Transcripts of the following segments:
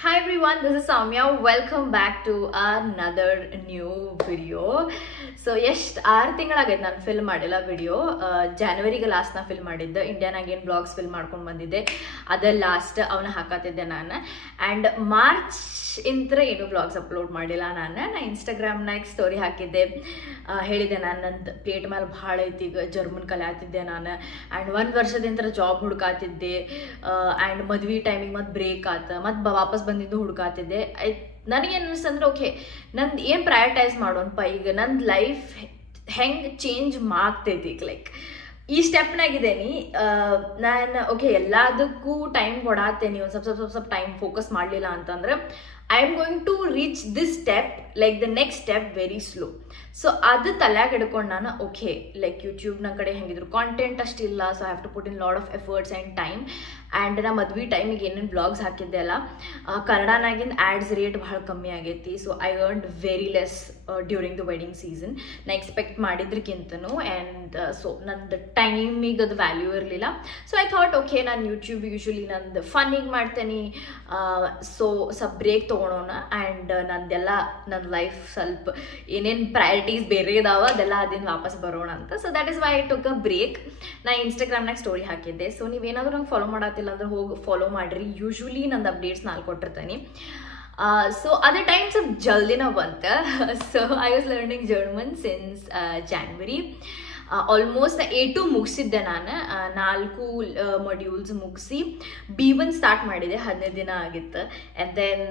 Hi everyone, this is Samya. Welcome back to another new video. So ಎಷ್ಟು 6 ತಿಂಗಳಾಗೈತೆ ನಾನು film ಮಾಡಿಲ್ಲ video. ಜನವರಿಗೆ last ನಾ film ಮಾಡಿದ್ದೆ. ಇಂಡಿಯಾನಾಗ ಏನು ಬ್ಲಾಗ್ಸ್ ಫಿಲ್ಮ್ ಮಾಡ್ಕೊಂಡು ಬಂದಿದ್ದೆ ಅದ ಲಾಸ್ಟ್ ಅವನ್ನ ಹಾಕತ್ತಿದ್ದೆ ನಾನು. ಆ್ಯಂಡ್ ಮಾರ್ಚ್ ಇಂತ್ರ ಏನು ಬ್ಲಾಗ್ಸ್ ಅಪ್ಲೋಡ್ ಮಾಡಿಲ್ಲ ನಾ ಇನ್ಸ್ಟಾಗ್ರಾಮ್ನಾಗ ಸ್ಟೋರಿ ಹಾಕಿದ್ದೆ. ಹೇಳಿದೆ ನಾನು ನಂದು ಪ್ಲೇಟ್ ಮೇಲೆ ಭಾಳ ಐತಿ, ಈಗ ಜರ್ಮನ್ ಕಲಿಯಾತಿದ್ದೆ ನಾನು. ಆ್ಯಂಡ್ 1 ವರ್ಷದಿಂದ ಜಾಬ್ ಹುಡುಕಾತಿದ್ದೆ. ಆ್ಯಂಡ್ ಮದ್ವೆ ಟೈಮಿಗೆ ಮತ್ತೆ ಬ್ರೇಕ್ ಆತ, ಮತ್ತೆ ವಾಪಸ್ ಬಂದಿದ್ದು ಹುಡುಕಾತಿದ್ದೆ. ನನಗೇನು ಅನಿಸ್ತಂದ್ರೆ ಓಕೆ ನಂದು ಏನು ಪ್ರಯಾರಿಟೈಸ್ ಮಾಡೋಣಪ್ಪ, ಈಗ ನಂದು ಲೈಫ್ ಹೆಂಗೆ ಚೇಂಜ್ ಮಾಡ್ತೈತಿ. ಲೈಕ್ ಈ ಸ್ಟೆಪ್ನಾಗಿದ್ದೇನೆ ನಾನು. ಓಕೆ ಎಲ್ಲದಕ್ಕೂ ಟೈಮ್ ಕೊಡಾತೇನೆ, ಒಂದು ಸ್ವಲ್ಪ ಟೈಮ್ ಫೋಕಸ್ ಮಾಡಲಿಲ್ಲ ಅಂತಂದ್ರೆ I am going to reach this step, like the next step very slow. So ಅದು ತಲೆಯಾಗ ಹಿಡ್ಕೊಂಡು ನಾನು ಓಕೆ ಲೈಕ್ ಯೂಟ್ಯೂಬ್ ನನ್ನ ಕಡೆ ಹೆಂಗಿದ್ರು ಕಾಂಟೆಂಟ್ ಅಷ್ಟಿಲ್ಲ, so I have to put in lot of efforts and time. And ನಾ ಮದ್ವೆ ಟೈಮಿಗೆ ಏನೇನು ಬ್ಲಾಗ್ಸ್ ಹಾಕಿದ್ದೆ ಅಲ್ಲ, ಕನ್ನಡನಾಗಿನ ಆ್ಯಡ್ಸ್ ರೇಟ್ ಭಾಳ ಕಮ್ಮಿ ಆಗೈತಿ. So I earned very less during the wedding season, ನಾ ಎಕ್ಸ್ಪೆಕ್ಟ್ ಮಾಡಿದ್ರಕ್ಕಿಂತನೂ. ಆ್ಯಂಡ್ ಸೊ ನಂದು ಟೈಮಿಗೆ ಅದು ವ್ಯಾಲ್ಯೂ ಇರಲಿಲ್ಲ. ಸೊ ಐ ಥಾಟ್ ಓಕೆ ನಾನು ಯೂಟ್ಯೂಬ್ ಯೂಶ್ವಲಿ ನಂದು ಫನ್ನಿಗೆ ಮಾಡ್ತೇನೆ, ಸೊ ಸ್ವಲ್ಪ ಬ್ರೇಕ್ ತೊಗೊಳೋಣ. ಆ್ಯಂಡ್ ನಂದೆಲ್ಲ ನನ್ನ ಲೈಫ್ ಸ್ವಲ್ಪ ಏನೇನು ಪ್ರಯಾರಿಟೀಸ್ ಬೇರೆ ಇದಾವ ಅದೆಲ್ಲ ಅದನ್ನ ವಾಪಸ್ ಬರೋಣ ಅಂತ. So that is why I took a break. ನಾ ಇನ್ಸ್ಟಾಗ್ರಾಮ್ನಾಗ ಸ್ಟೋರಿ ಹಾಕಿದ್ದೆ. ಸೊ ನೀವೇನಾದರೂ ನಂಗೆ ಫಾಲೋ ಮಾಡತ್ತಿಲ್ಲ ಅಂದ್ರೆ ಹೋಗಿ ಫಾಲೋ ಮಾಡಿರಿ. ಯೂಶ್ವಲಿ ನಂದು ಅಪ್ಡೇಟ್ಸ್ ನಾನು ಕೊಟ್ಟಿರ್ತೇನೆ. ಸೊ ಅದೇ ಟೈಮ್ ಸ್ವಲ್ಪ ಜಲ್ದಿನ ಬಂತ. So I was learning German since January. Almost A2 ಮುಗಿಸಿದ್ದೆ ನಾನು. 4 ಮಾಡ್ಯೂಲ್ಸ್ ಮುಗಿಸಿ B1 ಸ್ಟಾರ್ಟ್ ಮಾಡಿದೆ. 15 ದಿನ ಆಗಿತ್ತು. ಆ್ಯಂಡ್ ದೆನ್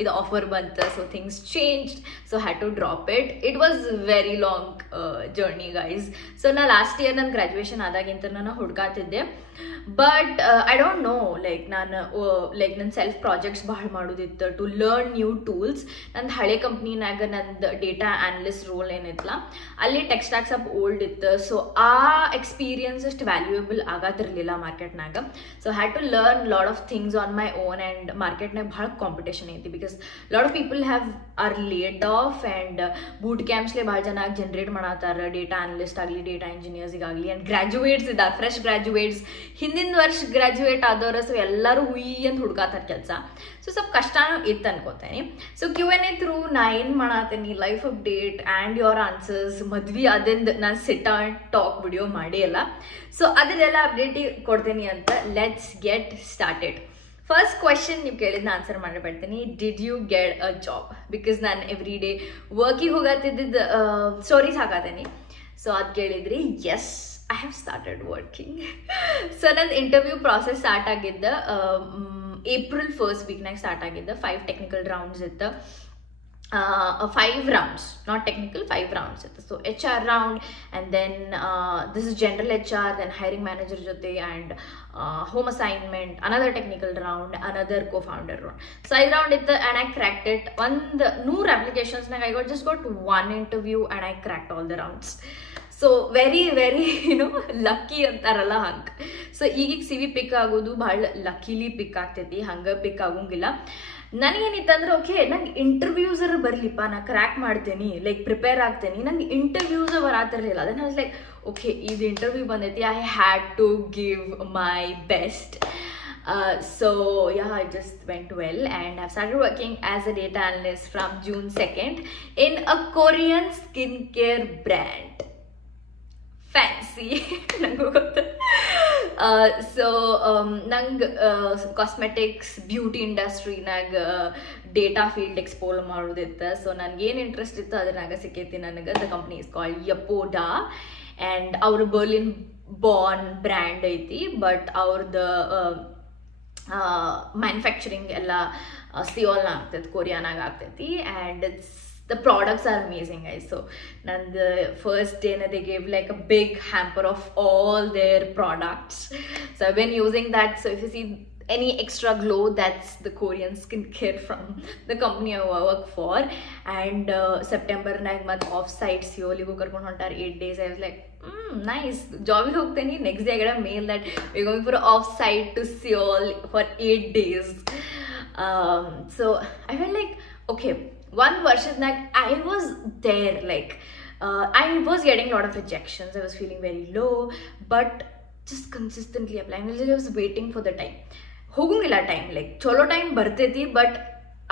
ಇದು ಆಫರ್ ಬಂತು. So things changed, so had to drop it. It was very long journey guys. So ನಾ ಲಾಸ್ಟ್ ಇಯರ್ ನನ್ನ graduation ಆದಾಗಿಂತ ನಾನು ಹುಡುಕಾತಿದ್ದೆ. But I don't know, like ನಾನು ನನ್ನ ಸೆಲ್ಫ್ ಪ್ರಾಜೆಕ್ಟ್ಸ್ ಭಾಳ ಮಾಡೋದಿತ್ತು, ಟು ಲರ್ನ್ ನ್ಯೂ ಟೂಲ್ಸ್. ನಂದು ಹಳೆ ಕಂಪ್ನಿನಾಗ ನಂದು ಡೇಟಾ ಆ್ಯನಲಿಸ್ಟ್ ರೋಲ್ ಏನಿತ್ತಲ್ಲ ಅಲ್ಲಿ ಟೆಕ್ಸ್ಟಾಕ್ ಸ್ವಲ್ಪ ಓಲ್ಡ್ ಇತ್ತು. ಸೊ ಆ ಎಕ್ಸ್ಪೀರಿಯನ್ಸ್ ಅಷ್ಟು ವ್ಯಾಲ್ಯೂಯಬಲ್ ಆಗತ್ತಿರಲಿಲ್ಲ ಮಾರ್ಕೆಟ್ನಾಗ. So had to learn lot of things on my own. And ಮಾರ್ಕೆಟ್ನಾಗ ಭಾಳ ಕಾಂಪಿಟೇಷನ್ ಐತಿ, because lot of people are laid off. And boot ಕ್ಯಾಂಪ್ಸ್ಲೆ ಭಾಳ ಜನ ಜನ್ರೇಟ್ ಮಾಡತ್ತಾರ, ಡೇಟಾ ಅನಲಿಸ್ಟ್ ಆಗಲಿ, ಡೇಟಾ ಇಂಜಿನಿಯರ್ಸಿಗಾಗಲಿ. ಆ್ಯಂಡ್ ಗ್ರ್ಯಾಜುಯೇಟ್ಸ್ ಇದ್ದಾರೆ, ಫ್ರೆಶ್ ಗ್ರ್ಯಾಜುಯೇಟ್ಸ್, ಹಿಂದಿನ ವರ್ಷ ಗ್ರ್ಯಾಜುಯೇಟ್ ಆದವರು. ಸೊ ಎಲ್ಲರೂ ಹುಯಿ ಅಂತ ಹುಡುಕಾತಾರ ಕೆಲಸ. ಸೊ ಸ್ವಲ್ಪ ಕಷ್ಟನೂ ಇತ್ತು ಅನ್ಕೋತೇನೆ. ಸೊ Q&A ಥ್ರೂ ನಾ ಏನು ಮಾಡತ್ತೀನಿ, life update and your answers. ಮದ್ವೆ ಅದಿಂದ ನಾನು ಸಿಟ್ ಆ್ಯಂಡ್ ಟಾಕ್ ವಿಡಿಯೋ ಮಾಡೇ ಅಲ್ಲ. ಸೊ ಅದನ್ನೆಲ್ಲ ಅಪ್ಡೇಟ್ ಕೊಡ್ತೀನಿ ಅಂತ. Let's get started. First question ನೀವು ಕೇಳಿದ್ನ ಆನ್ಸರ್ ಮಾಡಿಬಿಡ್ತೀನಿ. Did you get a job? Because ನಾನು ಎವ್ರಿ ಡೇ ವರ್ಕಿಗೆ ಹೋಗತ್ತಿದ್ದ ಸ್ಟೋರೀಸ್ ಹಾಕತ್ತೀನಿ. ಸೊ ಅದು ಕೇಳಿದ್ರಿ. Yes, I have started working. So ನನ್ನ ಇಂಟರ್ವ್ಯೂ ಪ್ರಾಸೆಸ್ ಸ್ಟಾರ್ಟ್ ಆಗಿದ್ದ ಏಪ್ರಿಲ್ 1st ವೀಕ್ನಾಗ ಸ್ಟಾರ್ಟ್ ಆಗಿದ್ದ. 5 ಟೆಕ್ನಿಕಲ್ ರೌಂಡ್ಸ್ ಇತ್ತು. 5 rounds, not technical, 5 rounds. So HR round, and then this is general HR, then hiring manager jote, and home assignment, another technical round, another co-founder round. So 5 round it, and I cracked it. 100 applications I just got 1 interview, and I cracked all the rounds. So very lucky ಅಂತಾರಲ್ಲ ಹಂಗೆ. So ಈಗೀಗ CV ಪಿಕ್ ಆಗೋದು ಭಾಳ ಲಕ್ಕಿಲಿ ಪಿಕ್ ಆಗ್ತೈತಿ, ಹಂಗೆ ಪಿಕ್ ಆಗೋಂಗಿಲ್ಲ. ನನಗೇನಿತ್ತಂದ್ರೆ okay ನಂಗೆ ಇಂಟರ್ವ್ಯೂಸರ್ ಬರಲಿಪ್ಪ, ನಾ ಕ್ರ್ಯಾಕ್ ಮಾಡ್ತೇನೆ, ಲೈಕ್ ಪ್ರಿಪೇರ್ ಆಗ್ತೇನೆ. ನಂಗೆ ಇಂಟರ್ವ್ಯೂಸ ಬರತ್ತಿರಲಿಲ್ಲ. ಅದನ್ನ ವಾಸ್ ಲೈಕ್ ಓಕೆ ಇದು ಇಂಟರ್ವ್ಯೂ ಬಂದೈತಿ, I had to give my best. So yeah, I just went well, and I've started working as a data analyst from June 2nd in a Korean skincare brand. Fancy ನಂಗೂ ಗೊತ್ತು. So ನಂಗೆ cosmetics beauty ಇಂಡಸ್ಟ್ರಿನಾಗ data field explore ಮಾಡೋದಿತ್ತು. So ನನಗೇನು interest ಇತ್ತು ಅದನ್ನಾಗ ಸಿಕ್ಕೈತಿ ನನಗೆ. The company is called Yepoda, and ಅವ್ರ ಬರ್ಲಿನ್ ಬಾರ್ನ್ ಬ್ರ್ಯಾಂಡ್ ಐತಿ. ಬಟ್ ಅವ್ರದ್ದು ಮ್ಯಾನುಫ್ಯಾಕ್ಚರಿಂಗ್ ಎಲ್ಲ ಸಿಯೋಲ್ನ ಆಗ್ತೈತಿ, ಕೊರಿಯಾನಾಗ ಆಗ್ತೈತಿ. And the products are amazing guys. So the first day they gave like a big hamper of all their products. So I've been using that. So if you see any extra glow, that's the Korean skincare from the company I work for. And September nag mat off site Seoul go karkon hontar 8 days. I was like nice, job hogteni. Next day I got a mail that we're going for off site to Seoul for 8 days. So I felt like okay, 1 ವರ್ಷದಾಗ I was there, like I was getting a lot of rejections. I was feeling very low, but just consistently applying. I was waiting for the time. ಹೋಗಂಗಿಲ್ಲ time. Like ಚಲೋ time ಬರ್ತೈತಿ, but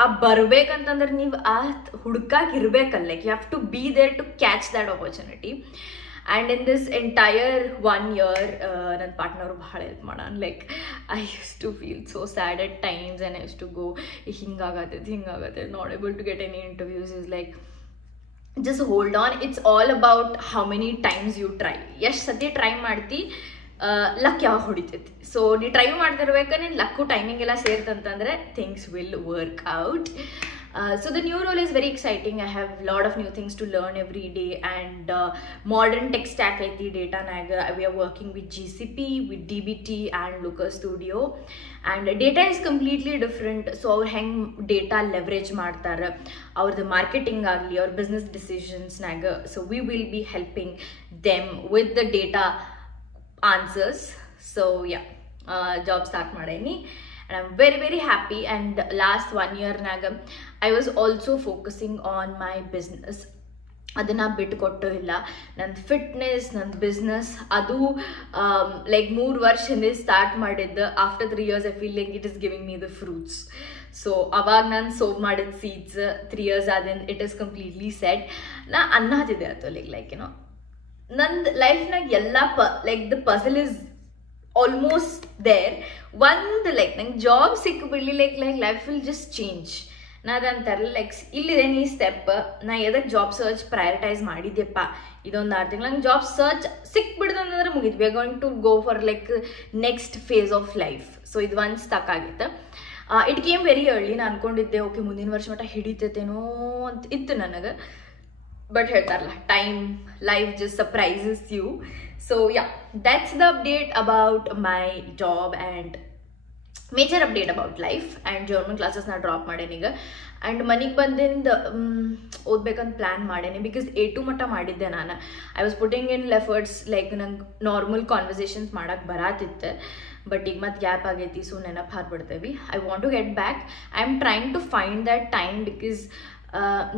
ಆ ಬರ್ಬೇಕಂತಂದ್ರೆ ನೀವು ಆ ಹುಡ್ಕಾಕ್ ಇರ್ಬೇಕಲ್ಲ. Like you have to be there to catch that opportunity. And in this entire 1 year ನನ್ನ ಪಾರ್ಟ್ನರು ಭಾಳ ಹೆಲ್ಪ್ ಮಾಡೋಣ. Like I use to feel so sad at times and I use to go ಹಿಂಗಾಗತ್ತೆ not able to get any interviews. Is like just hold on. It's all about how many times you try. ಎಷ್ಟು ಸತಿ try ಮಾಡ್ತಿ luck ಯಾವಾಗ ಹೊಡಿತೈತಿ. So ನೀವು try ಮಾಡ್ತಿರ್ಬೇಕು, ನೀನು luck timing ಎಲ್ಲ ಸೇರ್ತಂತಂದ್ರೆ things will work out. So the new role is very exciting. I have a lot of new things to learn every day, and modern tech stack aiti data naga. We are working with GCP, with DBT and Looker Studio, and data is completely different. So our hang data leverage ಮಾಡ್ತಾರೆ, ಅವ್ರದ್ದು marketing ಆಗಲಿ, ಅವ್ರ business decisions naga. So we will be helping them with the data answers. So yeah, job start ಮಾಡೇನಿ. And I'm very, very happy. And last 1 year naga, I was also focusing on my business. ಅದನ್ನ ಬಿಟ್ಟು ಕೊಟ್ಟು ಇಲ್ಲ. ನನ್ನ fitness, ನನ್ನ business ಅದು like 3 ವರ್ಷ ಹಿಂದೆ ಸ್ಟಾರ್ಟ್ ಮಾಡಿದ್ದು. After 3 years I feel like it is giving me the fruits. So ಅವಾಗ ನಾನು ಸೋವ್ ಮಾಡಿದ ಸೀಡ್ಸ್ 3 years ಆದಿಂದ ಇಟ್ ಇಸ್ ಕಂಪ್ಲೀಟ್ಲಿ ಸೆಟ್. ನಾ ಅನ್ನತಿದ್ದೆ ಅದು ಲೈಕ್ ಏನೋ ನಂದು ಲೈಫ್ನಾಗ ಎಲ್ಲ like the puzzle is almost there. ಒಂದು ಲೈಕ್ ನಂಗೆ ಜಾಬ್ ಸಿಕ್ಬಿಡ್ಲಿ, like life will just change. ನಾ ಅದಂತಾರಲ್ಲ ಲೈಕ್ ಇಲ್ಲಿದೆ ನೀ ಸ್ಟೆಪ್. ನಾ ಎದಕ್ಕೆ ಜಾಬ್ ಸರ್ಚ್ ಪ್ರಯಾರಿಟೈಸ್ ಮಾಡಿದ್ದೆಪ್ಪ ಇದೊಂದು 6 ತಿಂಗಳು. ನಂಗೆ ಜಾಬ್ ಸರ್ಚ್ ಸಿಕ್ಬಿಡ್ದಂದ್ರೆ ಮುಗಿದ್ವಿ. We are going to go for like next phase of life. So ಇದು ಒಂದು ಸ್ಟಕ್ ಆಗಿತ್ತು. It came very early. ನಾನು ಅನ್ಕೊಂಡಿದ್ದೆ ಓಕೆ ಮುಂದಿನ ವರ್ಷ ಮಟ್ಟ ಹಿಡಿತೈತೇನೋ ಅಂತ ಇತ್ತು ನನಗೆ. ಬಟ್ ಹೇಳ್ತಾರಲ್ಲ time, life just surprises you. So yeah, that's the update about my job and major update about life. And German classes na drop madeni ಈಗ. and ಮನೆಗೆ ಬಂದಿಂದ ಓದ್ಬೇಕಂತ ಪ್ಲ್ಯಾನ್ ಮಾಡೇನಿ. ಬಿಕಾಸ್ A2 ಮಟ್ಟ ಮಾಡಿದ್ದೆ ನಾನು. I was putting in efforts. Like ನಂಗೆ normal conversations ಮಾಡೋಕ್ಕೆ ಬರಾತಿತ್ತು, but ಈಗ ಮತ್ತೆ ಗ್ಯಾಪ್ ಆಗೈತಿ. ಸೊ ನೆನಪು ಹಾರ್ಬಿಡ್ತೇವೆ. I want to get back. I am trying to find that time. Because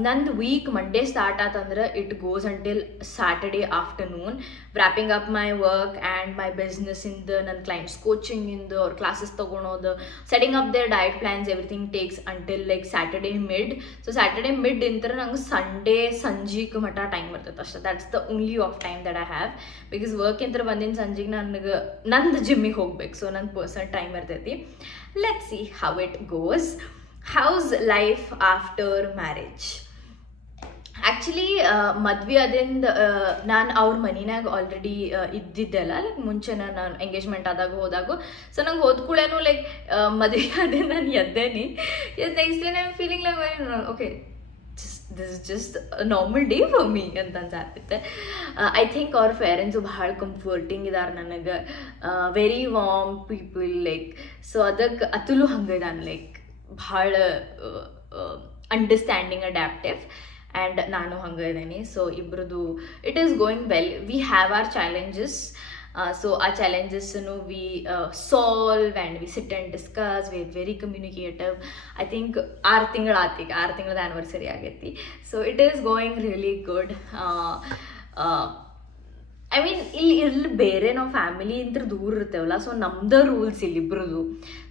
ನಂದು ವೀಕ್ ಮಂಡೇ ಸ್ಟಾರ್ಟ್ ಆತಂದ್ರೆ it goes until Saturday afternoon, wrapping up my work and my ಬಿಸ್ನೆಸ್ಸಿಂದ, ನನ್ನ ಕ್ಲೈಂಟ್ಸ್ ಕೋಚಿಂಗಿಂದು, ಅವ್ರ ಕ್ಲಾಸಸ್ ತೊಗೊಳೋದು, setting up their diet plans, everything takes until like Saturday mid. So Saturday mid ಇಂತರ ನಂಗೆ Sunday ಸಂಜೆಗೆ ಮಟ್ಟ ಟೈಮ್ ಬರ್ತೈತೆ ಅಷ್ಟೇ. That's the only off time that I have. Because work ಇಂತರ ಬಂದಿನ ಸಂಜೆಗೆ ನನಗೆ ನಂದು ಜಿಮ್ಮಿಗೆ ಹೋಗ್ಬೇಕು. ಸೊ ನನ್ನ ಪರ್ಸನಲ್ ಟೈಮ್ ಇರ್ತೈತಿ. Let's see how it goes. How's life after marriage? Actually ಮದ್ವೆ ಅದಿಂದ ನಾನು ಅವ್ರ ಮನಿನಾಗ ಆಲ್ರೆಡಿ ಇದ್ದಿದ್ದೆಲ್ಲ. ಲೈಕ್ ಮುಂಚೆ ನಾನು ಎಂಗೇಜ್ಮೆಂಟ್ ಆದಾಗ ಹೋದಾಗ. ಸೊ ನಂಗೆ ಹೋದ್ಕೂಳೇನು ಲೈಕ್ ಮದುವೆ ಅದಿಂದ ನಾನು ಎದ್ದೇನಿ. Next day I feeling like very okay, this is just normal day for me ಅಂತ ಅನ್ಸಾತಿತ್ತೆ. ಐ ಥಿಂಕ್ ಅವ್ರ ಪೇರೆಂಟ್ಸು ಭಾಳ ಕಂಫರ್ಟಿಂಗ್ ಇದಾರೆ ನನಗೆ, very warm people. Like so ಅದಕ್ಕೆ ಅತುಲು ಹಂಗೆ ಇದಾನೆ, ಲೈಕ್ ಭಾಳ ಅಂಡರ್ಸ್ಟ್ಯಾಂಡಿಂಗ್, ಅಡ್ಯಾಪ್ಟಿವ್. ಆ್ಯಂಡ್ ನಾನು ಹಂಗೆ ಇದ್ದೀನಿ. ಸೊ ಇಬ್ರದ್ದು it is going well. We have our challenges. So ಆ ಚಾಲೆಂಜಸ್ಸನ್ನು we solve and we sit and discuss. We are very communicative. I think 6 ತಿಂಗಳು ಆತೀಗ, 6 ತಿಂಗಳದ ಆ್ಯನಿವರ್ಸರಿ ಆಗೈತಿ. So it is going really good. I mean ಇಲ್ಲಿ ಬೇರೆ ನಾವು family ಇಂತ್ರ ದೂರ ಇರ್ತೇವಲ್ಲ. ಸೊ ನಮ್ದು ರೂಲ್ಸ್ ಇಲ್ಲಿಬ್ರದ್ದು.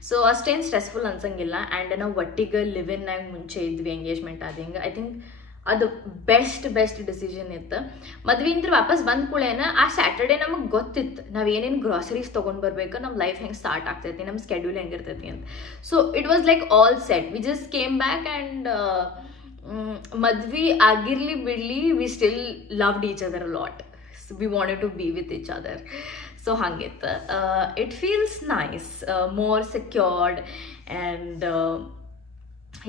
ಸೊ ಅಷ್ಟೇನು ಸ್ಟ್ರೆಸ್ಫುಲ್ ಅನ್ಸಂಗಿಲ್ಲ. ಆ್ಯಂಡ್ ನಾವು ಒಟ್ಟಿಗೆ ಲಿವ್ ಇನ್ನಾಗ ಮುಂಚೆ ಇದ್ವಿ ಎಂಗೇಜ್ಮೆಂಟ್ ಆದಂಗೆ. ಐ ಥಿಂಕ್ ಅದು ಬೆಸ್ಟ್ ಡಿಸಿಷನ್ ಇತ್ತು. ಮದ್ವೆಯಿಂದ ವಾಪಸ್ ಬಂದ ಕೂಡೇನ ಆ ಸ್ಯಾಟರ್ಡೇ ನಮಗೆ ಗೊತ್ತಿತ್ತು ನಾವು ಏನೇನು ಗ್ರಾಸರೀಸ್ ತೊಗೊಂಡು ಬರ್ಬೇಕು, ನಮ್ಮ ಲೈಫ್ ಹೆಂಗೆ ಸ್ಟಾರ್ಟ್ ಆಗ್ತೈತಿ, ನಮ್ಮ ಸ್ಕೆಡ್ಯೂಲ್ ಹೆಂಗಿರ್ತೈತಿ ಅಂತ. So it was like all set. We just came back and ಮದ್ವೆ ಆಗಿರಲಿ ಬಿಡಲಿ, we still loved each other a lot. We wanted to be with each other. So hangittu. It feels nice, more secured, and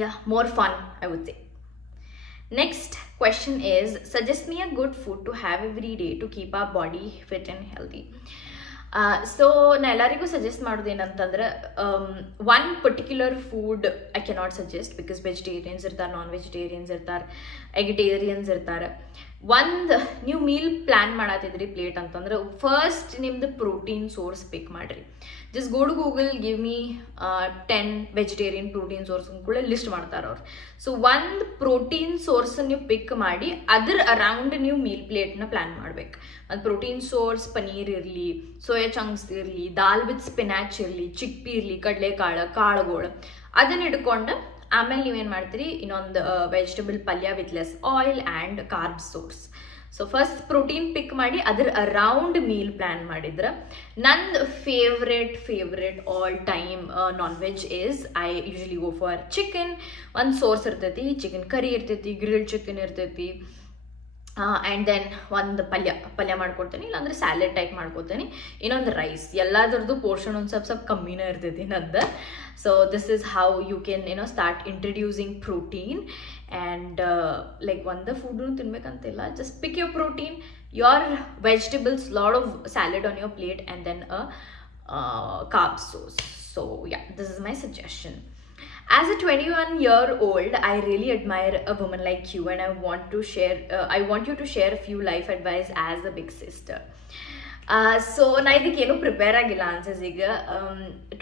yeah, more fun, I would say. Next question is, suggest me a good food to have every day to keep our body fit and healthy. So ನಾ ಎಲ್ಲರಿಗೂ suggest ಮಾಡೋದು ಏನಂತಂದ್ರೆ, one particular food I cannot suggest. Because vegetarians ಇರ್ತಾರೆ, non vegetarians ಇರ್ತಾರೆ, eggitarians ಇರ್ತಾರೆ. ಒಂದು ನೀವು meal plan ಮಾಡತ್ತಿದ್ರಿ ಪ್ಲೇಟ್ ಅಂತಂದ್ರೆ ಫಸ್ಟ್ ನಿಮ್ದು ಪ್ರೋಟೀನ್ ಸೋರ್ಸ್ ಪಿಕ್ ಮಾಡಿರಿ. Just go to Google, give me 10 vegetarian protein source ಕೂಡ ಲಿಸ್ಟ್ ಮಾಡ್ತಾರೆ ಅವ್ರು. ಸೊ ಒಂದು ಪ್ರೋಟೀನ್ ಸೋರ್ಸ್ ನೀವು ಪಿಕ್ ಮಾಡಿ ಅದ್ರ ಅರೌಂಡ್ ನೀವು ಮೀಲ್ ಪ್ಲೇಟ್ನ ಪ್ಲಾನ್ ಮಾಡ್ಬೇಕು. ಅದು ಪ್ರೋಟೀನ್ ಸೋರ್ಸ್ ಪನೀರ್ ಇರಲಿ, ಸೋಯಾ ಚಂಕ್ಸ್ ಇರಲಿ, ದಾಲ್ ವಿತ್ ಸ್ಪಿನಾಚ್ ಇರಲಿ, ಚಿಕ್ಪಿ ಇರಲಿ, ಕಡಲೆಕಾಳು, ಕಾಳುಗಳು, ಅದನ್ನ ಹಿಡ್ಕೊಂಡು ಆಮೇಲೆ ನೀವೇನು ಮಾಡ್ತೀರಿ, ಇನ್ನೊಂದು ವೆಜಿಟೇಬಲ್ ಪಲ್ಯ with less oil and carb source. So first protein pick ಮಾಡಿ ಅದ್ರ ಅರೌಂಡ್ ಮೀಲ್ ಪ್ಲಾನ್ ಮಾಡಿದ್ರೆ, ನಂದು favourite all time non veg is I usually go for chicken. ಒಂದು ಸೋರ್ಸ್ ಇರ್ತೈತಿ, ಚಿಕನ್ ಕರಿ ಇರ್ತೈತಿ, ಗ್ರಿಲ್ಡ್ ಚಿಕನ್ ಇರ್ತೈತಿ, ಆ್ಯಂಡ್ ದೆನ್ ಒಂದು ಪಲ್ಯ ಮಾಡ್ಕೊಡ್ತೀನಿ, ಇಲ್ಲಾಂದ್ರೆ ಸ್ಯಾಲೆಡ್ ಟೈಪ್ ಮಾಡ್ಕೊತೀನಿ, ಇನ್ನೊಂದು ರೈಸ್. ಎಲ್ಲದ್ರದ್ದು ಪೋರ್ಷನ್ ಒಂದು ಸ್ವಲ್ಪ ಕಮ್ಮಿನೇ ಇರ್ತೈತಿ ನಂದು. So this is how you can start introducing protein. And like ಒಂದು ಫುಡ್ನು ತಿನ್ಬೇಕಂತಿಲ್ಲ, just pick your protein, your vegetables, lot of salad on your plate, and then carb source. So ya, this is my suggestion. As a 21-year-old, I really admire a woman like you, and I want you to share a few life advice as a big sister. So ನಾ ಇದಕ್ಕೇನು prepare ಆಗಿಲ್ಲ ಅನ್ಸಸ್. ಈಗ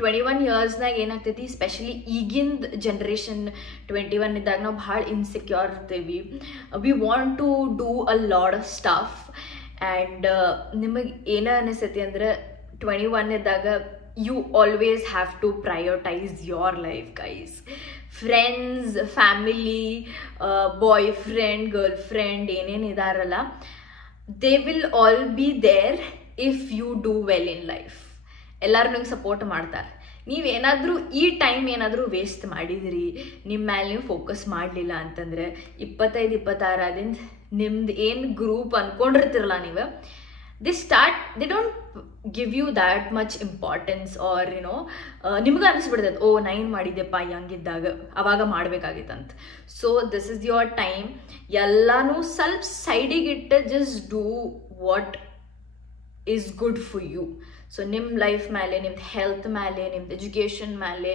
21 ಇಯರ್ಸ್ನಾಗ ಏನಾಗ್ತೈತಿ, specially ಈಗಿನ generation 21 ಇದ್ದಾಗ ನಾವು ಭಾಳ insecure ಇರ್ತೀವಿ. We want to do a lot of stuff. And ನಿಮಗೆ ಏನ ಅನಿಸ್ತೈತಿ ಅಂದ್ರೆ 21 ಇದ್ದಾಗ you always have to prioritize your life, guys. Friends, family, boyfriend, girlfriend, ಏನೇನು ಇದಾರಲ್ಲ, they will all be there if you do well in life. ಎಲ್ಲರೂ ನಿಮ್ಗೆ support ಮಾಡ್ತಾರೆ. ನೀವೇನಾದರೂ ಈ ಟೈಮ್ ಏನಾದರೂ ವೇಸ್ಟ್ ಮಾಡಿದಿರಿ, ನಿಮ್ಮ ಮೇಲೆ ನೀವು ಫೋಕಸ್ ಮಾಡಲಿಲ್ಲ ಅಂತಂದ್ರೆ 25-26 ಆದಿಂದ ನಿಮ್ದು ಏನು ಗ್ರೂಪ್ ಅಂದ್ಕೊಂಡಿರ್ತಿರಲ್ಲ ನೀವು, they don't give you that much importance, or ನಿಮ್ಗೆ ಅನಿಸ್ಬಿಡ್ತೈತೆ, ಓ ನೈನ್ ಮಾಡಿದ್ದೆಪ್ಪ ಯಂಗಿದ್ದಾಗ, ಅವಾಗ ಮಾಡ್ಬೇಕಾಗಿತ್ತಂತ. So this is your time. ಎಲ್ಲಾನು ಸ್ವಲ್ಪ ಸೈಡಿಗೆ ಇಟ್ಟು just do what is good for you. So ನಿಮ್ಮ ಲೈಫ್ ಮೇಲೆ, ನಿಮ್ದು ಹೆಲ್ತ್ ಮೇಲೆ, ನಿಮ್ದು ಎಜುಕೇಷನ್ ಮೇಲೆ,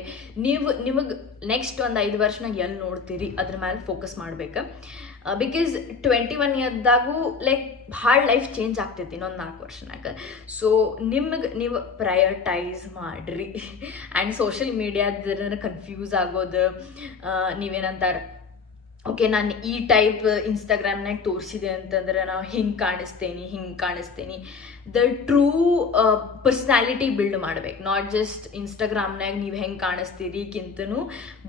ನಿಮಗೆ ನೆಕ್ಸ್ಟ್ ಒಂದು 5 ವರ್ಷನಾಗ ಎಲ್ಲಿ ನೋಡ್ತೀರಿ ಅದ್ರ ಮೇಲೆ ಫೋಕಸ್ ಮಾಡ್ಬೇಕು. ಬಿಕಾಸ್ 21 ಇಯರ್ದಾಗೂ ಲೈಕ್ ಭಾಳ ಲೈಫ್ ಚೇಂಜ್ ಆಗ್ತೈತಿ ಇನ್ನೊಂದು 4 ವರ್ಷನಾಗ. ಸೊ ನೀವು ಪ್ರಯೋರಿಟೈಸ್ ಮಾಡಿರಿ. ಆ್ಯಂಡ್ ಸೋಷಿಯಲ್ ಮೀಡಿಯಾದ ಕನ್ಫ್ಯೂಸ್ ಆಗೋದು, ನೀವೇನಂತಾರೆ, ಓಕೆ ನಾನು ಈ ಟೈಪ್ ಇನ್ಸ್ಟಾಗ್ರಾಮ್ನಾಗ ತೋರಿಸಿದೆ ಅಂತಂದ್ರೆ ನಾವು ಹಿಂಗೆ ಕಾಣಿಸ್ತೇನೆ. ದ ಟ್ರೂ ಪರ್ಸ್ನಾಲಿಟಿ ಬಿಲ್ಡ್ ಮಾಡ್ಬೇಕು, ನಾಟ್ ಜಸ್ಟ್ ಇನ್ಸ್ಟಾಗ್ರಾಮ್ನಾಗ ನೀವು ಹೆಂಗೆ ಕಾಣಿಸ್ತೀರಿಕ್ಕಿಂತನೂ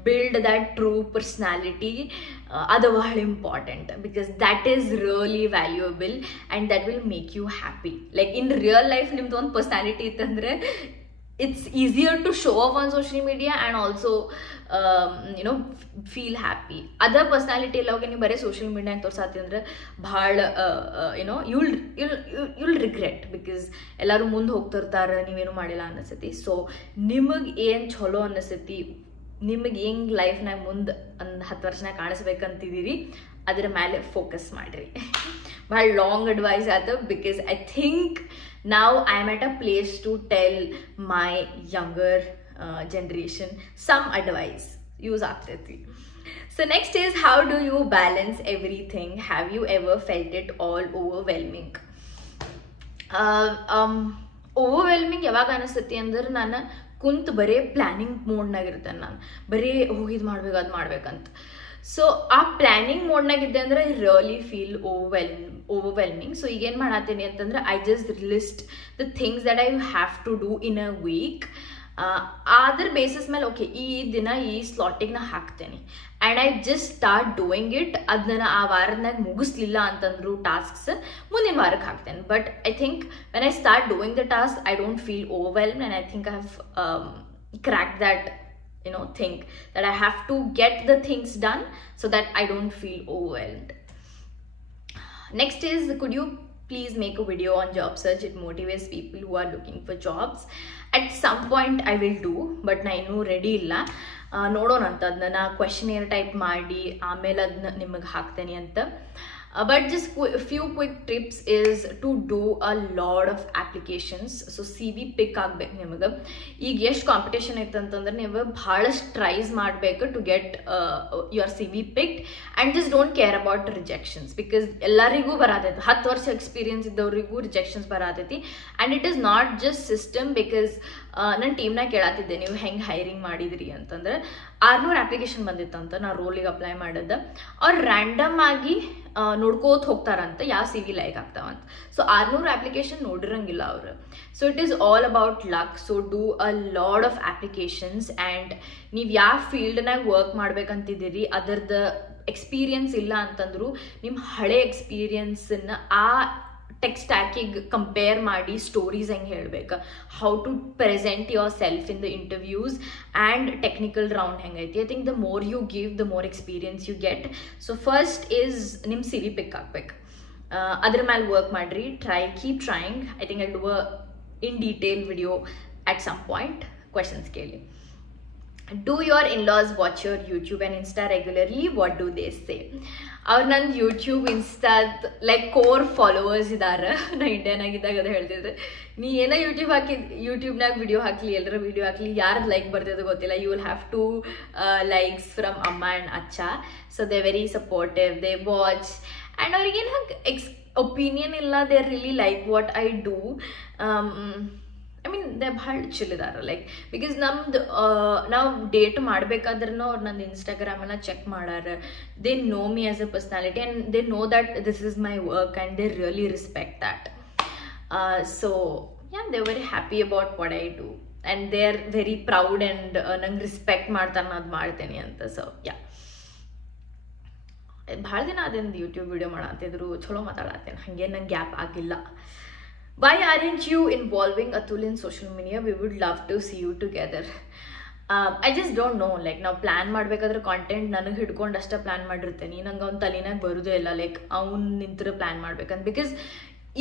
ಬಿಲ್ಡ್ ದ್ಯಾಟ್ ಟ್ರೂ ಪರ್ಸ್ನಾಲಿಟಿ. ಅದು ಬಹಳ important, because that is really valuable and that will make you happy. Like in real life ನಿಮ್ದು ಒಂದು ಪರ್ಸ್ನಾಲಿಟಿ ಇತ್ತಂದ್ರೆ it's easier to show off on social media and also feel happy. Other personality ಎಲ್ಲ ಹೋಗಿ ನೀವು ಬರೀ social media ತೋರ್ಸಾತಿ ಅಂದ್ರೆ ಭಾಳ you'll regret, because ಎಲ್ಲರೂ ಮುಂದೆ ಹೋಗ್ತಿರ್ತಾರೆ, ನೀವೇನು ಮಾಡಿಲ್ಲ ಅನ್ನಿಸ್ತೈತಿ. ಸೊ ನಿಮಗೆ ಏನು ಚಲೋ ಅನ್ನಿಸ್ತೈತಿ, ನಿಮಗೆ ಹೆಂಗೆ ಲೈಫ್ನಾಗ ಮುಂದೆ ಒಂದು 10 ವರ್ಷನಾಗ ಕಾಣಿಸ್ಬೇಕಂತಿದ್ದೀರಿ, ಅದರ ಮೇಲೆ ಫೋಕಸ್ ಮಾಡಿರಿ. ಭಾಳ ಲಾಂಗ್ ಅಡ್ವೈಸ್ ಆಯ್ತು, because I think now I am at a place to tell my younger generation some advice use ಆಗ್ತೈತಿ. So next is, how do you balance everything? Have you ever felt it all overwhelming? Overwhelming ಯಾವಾಗ ಅನಿಸ್ತೈತಿ ಅಂದ್ರೆ, ನಾನು ಕುಂತು ಬರೀ planning ಮೋಡ್ನಾಗ ಇರ್ತೇನೆ. ನಾನು ಬರೀ ಹೋಗಿದ್ದು ಮಾಡ್ಬೇಕು, ಅದು ಮಾಡ್ಬೇಕಂತ. ಸೊ ಆ ಪ್ಲ್ಯಾನಿಂಗ್ ಮೋಡ್ನಾಗಿದ್ದೆ ಅಂದ್ರೆ I really feel overwhelming. So ಈಗೇನು ಮಾಡತ್ತೀನಿ ಅಂತಂದ್ರೆ, I just list the things that I have to do in a week. ಅದ್ರ ಬೇಸಿಸ್ ಮೇಲೆ ಓಕೆ ಈ ದಿನ ಈ ಸ್ಲಾಟಿಗೆ ನಾ ಹಾಕ್ತೇನೆ, and I just start doing it. ಅದನ್ನ ಆ ವಾರದಾಗ ಮುಗಿಸ್ಲಿಲ್ಲ ಅಂತಂದ್ರು ಟಾಸ್ಕ್ಸ್, ಮುಂದಿನ ವಾರಕ್ಕೆ ಹಾಕ್ತೇನೆ. But I think when I start doing the task, I don't feel overwhelmed, and I think I have cracked that think that I have to get the things done so that I don't feel overwhelmed. Next is, could you please make a video on job search? It motivates people who are looking for jobs. At some point I will do, but na ಇನ್ನೂ ready ಇಲ್ಲ. ನೋಡೋಣ ಅಂತ, ಅದನ್ನ ಕ್ವೆಶ್ಚನೇರ್ type ಮಾಡಿ ಆಮೇಲೆ ಅದನ್ನ ನಿಮಗೆ ಹಾಕ್ತೇನೆ ಅಂತ. But just few quick tips is to do a lot of applications. So CV pick ಆಗಬೇಕು ನಿಮಗೆ. ಈಗ ಎಷ್ಟು ಕಾಂಪಿಟೇಷನ್ ಐತೆ ಅಂತಂದ್ರೆ ನೀವು ಭಾಳಷ್ಟು ಟ್ರೈಸ್ ಮಾಡಬೇಕು to get your CV picked, and just don't care about rejections, because ಎಲ್ಲರಿಗೂ ಬರತೈತಿ. 10 ವರ್ಷ ಎಕ್ಸ್ಪೀರಿಯನ್ಸ್ ಇದ್ದವರಿಗೂ ರಿಜೆಕ್ಷನ್ಸ್ ಬರತೈತಿ. And it is not just system, because ನನ್ನ ಟೀಮ್ನಾಗ ಕೇಳತ್ತಿದ್ದೆ ನೀವು ಹೆಂಗೆ ಹೈರಿಂಗ್ ಮಾಡಿದ್ರಿ ಅಂತಂದ್ರೆ 600 ಅಪ್ಲಿಕೇಶನ್ ಬಂದಿತ್ತಂತ ನಾ ರೋಲಿಗೆ ಅಪ್ಲೈ ಮಾಡಿದ್ದೆ. ಅವ್ರು ರ್ಯಾಂಡಮ್ ಆಗಿ ನೋಡ್ಕೋತ ಹೋಗ್ತಾರಂತ ಯಾವ ಸಿ ವಿ ಲೈಕ್ ಆಗ್ತಾವಂತ. ಸೊ 600 ಅಪ್ಲಿಕೇಶನ್ ನೋಡಿರಂಗಿಲ್ಲ ಅವರು. So it is all about luck. So do a load of applications and ನೀವು ಯಾವ ಫೀಲ್ಡ್ನಾಗ ವರ್ಕ್ ಮಾಡ್ಬೇಕಂತಿದ್ದೀರಿ ಅದರದ್ದು ಎಕ್ಸ್ಪೀರಿಯನ್ಸ್ ಇಲ್ಲ ಅಂತಂದ್ರು ನಿಮ್ಮ ಹಳೆ ಎಕ್ಸ್ಪೀರಿಯನ್ಸನ್ನು ಆ ಟೆಕ್ ಸ್ಟ್ಯಾಕಿಗೆ ಕಂಪೇರ್ ಮಾಡಿ ಸ್ಟೋರೀಸ್ ಹೆಂಗೆ ಹೇಳ್ಬೇಕು, how to present yourself in the interviews and technical round ಹೆಂಗೈತಿ. I think the more you give the more experience you get. So first is ನಿಮ್ಮ ಸಿ ವಿ ಪಿಕ್ ಆಗ್ಬೇಕು. ಅದ್ರ ಮೇಲೆ work ಮಾಡಿರಿ, keep trying. I think I do a in detail video at some point. Questions ಕೇಳಿ. Do your in-laws watch your YouTube and Insta regularly? What do they say? ಅವ್ರು ನನ್ನ YouTube ಇನ್ಸ್ಟಾದ like core followers ಇದ್ದಾರೆ. ನಾ Indian ಆಗಿದ್ದಾಗ ಅದು ಹೇಳ್ತಿದ್ರೆ, ನೀ ಏನೋ ಯೂಟ್ಯೂಬ್ನಾಗ ವಿಡಿಯೋ ಹಾಕ್ಲಿ, ಎಲ್ಲರ ವಿಡಿಯೋ ಹಾಕ್ಲಿ, ಯಾರ್ದು ಲೈಕ್ ಬರ್ತಿದ್ದು ಗೊತ್ತಿಲ್ಲ, you will have to likes from ಅಮ್ಮ ಆ್ಯಂಡ್ ಅಚ್ಚ. So they very supportive, they watch and ಅವ್ರಿಗೇನು ಹಾಗೆ ಒಪಿನಿಯನ್ ಇಲ್ಲ, they really like what I do. I mean they ಭಾಳ ಚಿಲ್ ಇದಾರೆ. ಲೈಕ್ ಬಿಕಾಸ್ ನಮ್ದು ನಾವು ಡೇಟ್ ಮಾಡ್ಬೇಕಾದ್ರೂ ಅವ್ರು ನಂದು ಇನ್ಸ್ಟಾಗ್ರಾಮೆಲ್ಲ ಚೆಕ್ ಮಾಡಾರ. They know me as a personality and they know that this is my work and they really respect that. So yeah, they very happy about what I do and they are very proud and ನಂಗೆ respect ಮಾಡ್ತಾರೆ ನಾನು ಅದು ಮಾಡ್ತೇನೆ ಅಂತ. So yeah, ಭಾಳ ದಿನ ಅದೇನು YouTube video ಮಾಡತ್ತಿದ್ರು, ಚಲೋ ಮಾತಾಡತ್ತೇನೆ, ಹಾಗೆ ನಂಗೆ ಗ್ಯಾಪ್ ಆಗಿಲ್ಲ. Why aren't you involving Atul in social media? We would love to see you together. I just don't know. Like ನಾವು ಪ್ಲ್ಯಾನ್ ಮಾಡಬೇಕಾದ್ರೆ ಕಾಂಟೆಂಟ್ ನನಗೆ ಹಿಡ್ಕೊಂಡು ಅಷ್ಟೇ ಪ್ಲ್ಯಾನ್ ಮಾಡಿರ್ತೇನೆ. ನಂಗೆ ಅವ್ನ ತಲೆನಾಗ ಬರೋದೇ ಇಲ್ಲ ಲೈಕ್ ಅವ್ನು ನಿಂತರ ಪ್ಲ್ಯಾನ್ ಮಾಡ್ಬೇಕಂತ. ಬಿಕಾಸ್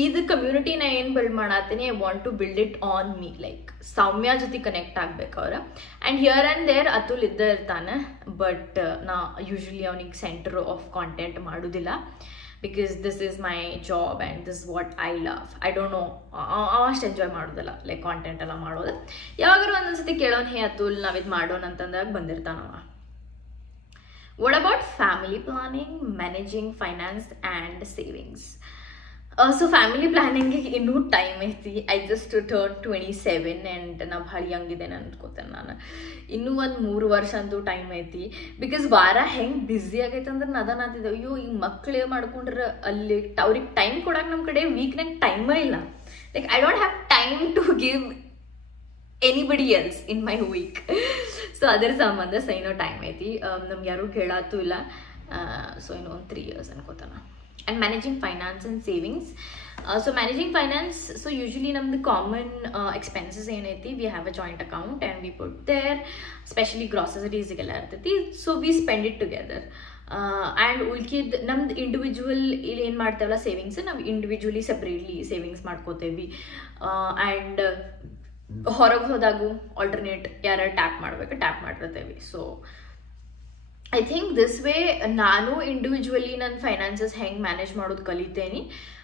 ಇದು ಕಮ್ಯುನಿಟಿನ ಏನು ಬಿಲ್ಡ್ ಮಾಡತ್ತೀನಿ, I want to build it on me. Like Soumya ಜೊತೆ ಕನೆಕ್ಟ್ ಆಗ್ಬೇಕು ಅವ್ರ. And here and there Atul ಇದ್ದೇ ಇರ್ತಾನೆ, ಬಟ್ ನಾ ಯೂಶ್ವಲಿ ಅವನಿಗೆ ಸೆಂಟರ್ ಆಫ್ ಕಾಂಟೆಂಟ್ ಮಾಡೋದಿಲ್ಲ. because this is my job and this is what I love. I don't know, ಅಷ್ಟು enjoy ಮಾಡೋದಿಲ್ಲ ಲೈಕ್ ಕಾಂಟೆಂಟ್ ಎಲ್ಲ ಮಾಡೋದು. ಯಾವಾಗಾರು ಒಂದೊಂದ್ಸತಿ ಕೇಳೋನ್, ಹೇ ಅತುಲ್ ನಾವಿದು ಮಾಡೋಣ ಅಂತಂದಾಗ ಬಂದಿರ್ತಾನವ. What about family planning, managing finance and savings? ಸೊ ಫ್ಯಾಮಿಲಿ ಪ್ಲ್ಯಾನಿಂಗಿಗೆ ಇನ್ನೂ ಟೈಮ್ ಐತಿ. ಐ ಜಸ್ಟ್ ಟರ್ನ್ 27 ಆ್ಯಂಡ್ ನಾ ಭಾಳ ಯಂಗ್ ಇದ್ದೇನೆ ಅನ್ಕೋತೇನೆ ನಾನು. ಇನ್ನೂ ಒಂದು 3 ವರ್ಷ ಅಂತೂ ಟೈಮ್ ಐತಿ. ಬಿಕಾಸ್ ವಾರ ಹೆಂಗೆ ಬ್ಯುಸಿ ಆಗೈತೆ ಅಂದ್ರೆ ಅದನ್ನ ಅಂತಿದ್ದೆ, ಅಯ್ಯೋ ಈಗ ಮಕ್ಕಳೇ ಮಾಡ್ಕೊಂಡ್ರೆ ಅಲ್ಲಿ ಅವ್ರಿಗೆ ಟೈಮ್ ಕೊಡಕ್ಕೆ ನಮ್ಮ ಕಡೆ ವೀಕ್ನಾಗ ಟೈಮೇ ಇಲ್ಲ. Like I don't have time to give anybody else in my week. So ಅದರ ಸಂಬಂಧ ಸೊ ಇನ್ನೂ ಟೈಮ್ ಐತಿ. ನಮ್ಗೆ ಯಾರೂ ಕೇಳತ್ತೂ ಇಲ್ಲ. ಸೊ ಇನ್ನೂ ಒಂದು 3 years ಅನ್ಕೋತಾನ. And managing finance and savings. So managing finance, so usually the common expenses ಏನೈತಿ, we have a joint account and we put there, especially groceries ಗೆಲ್ಲ ಇರ್ತೈತಿ. So we spend it together. And ಉಳ್ಕಿದ್ ನಮ್ದು individual ಇಲ್ಲಿ ಏನು ಮಾಡ್ತೇವಲ್ಲ savings, ನಾವು individually separately savings ಮಾಡ್ಕೋತೇವಿ. And ಹೊರಗೆ ಹೋದಾಗೂ ಆಲ್ಟರ್ನೇಟ್ ಯಾರು ಟ್ಯಾಪ್ ಮಾಡಿರ್ತೇವಿ. So I think this way ನಾನು ಇಂಡಿವಿಜುವಲಿ ನನ್ನ ಫೈನಾನ್ಸಸ್ ಹೆಂಗೆ ಮ್ಯಾನೇಜ್ ಮಾಡೋದು ಕಲಿತೇನೆ.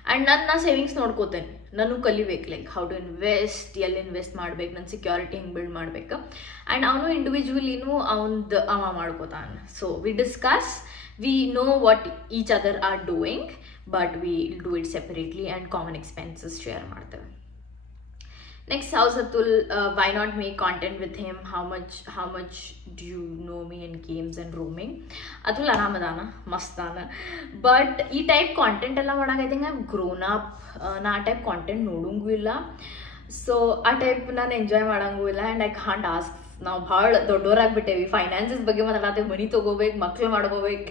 ಆ್ಯಂಡ್ ನಾ ಸೇವಿಂಗ್ಸ್ ನೋಡ್ಕೋತೇನೆ, ನಾನು ಕಲಿಬೇಕು ಲೈಕ್ ಹೌ ಟು ಇನ್ವೆಸ್ಟ್, ಎಲ್ಲಿ ಇನ್ವೆಸ್ಟ್ ಮಾಡ್ಬೇಕು, ನನ್ನ ಸೆಕ್ಯೂರಿಟಿ ಹೆಂಗೆ ಬಿಲ್ಡ್ ಮಾಡ್ಬೇಕು. ಆ್ಯಂಡ್ ಅವನು ಇಂಡಿವಿಜುವಲಿನೂ ಅವ ಮಾಡ್ಕೋತಾನೆ. So we discuss, we know what each other are doing, but we do it separately and common expenses share ಮಾಡ್ತೇವೆ. Next, how's Atul? Why not make content with him? How much do you know me in games and roaming? Atul aramadana, mastana. But ee type content ella madak I think I've grown up. Na type content nodungu illa. So a type nan enjoy madangu illa and I can't ask. ನಾವು ಭಾಳ ದೊಡ್ಡವರಾಗ್ಬಿಟ್ಟೇವಿ. Finances ಬಗ್ಗೆ ಮಾತಾಡ್ತೇವೆ, ಮನಿ ತೊಗೋಬೇಕು, ಮಕ್ಳು ಮಾಡ್ಕೋಬೇಕು,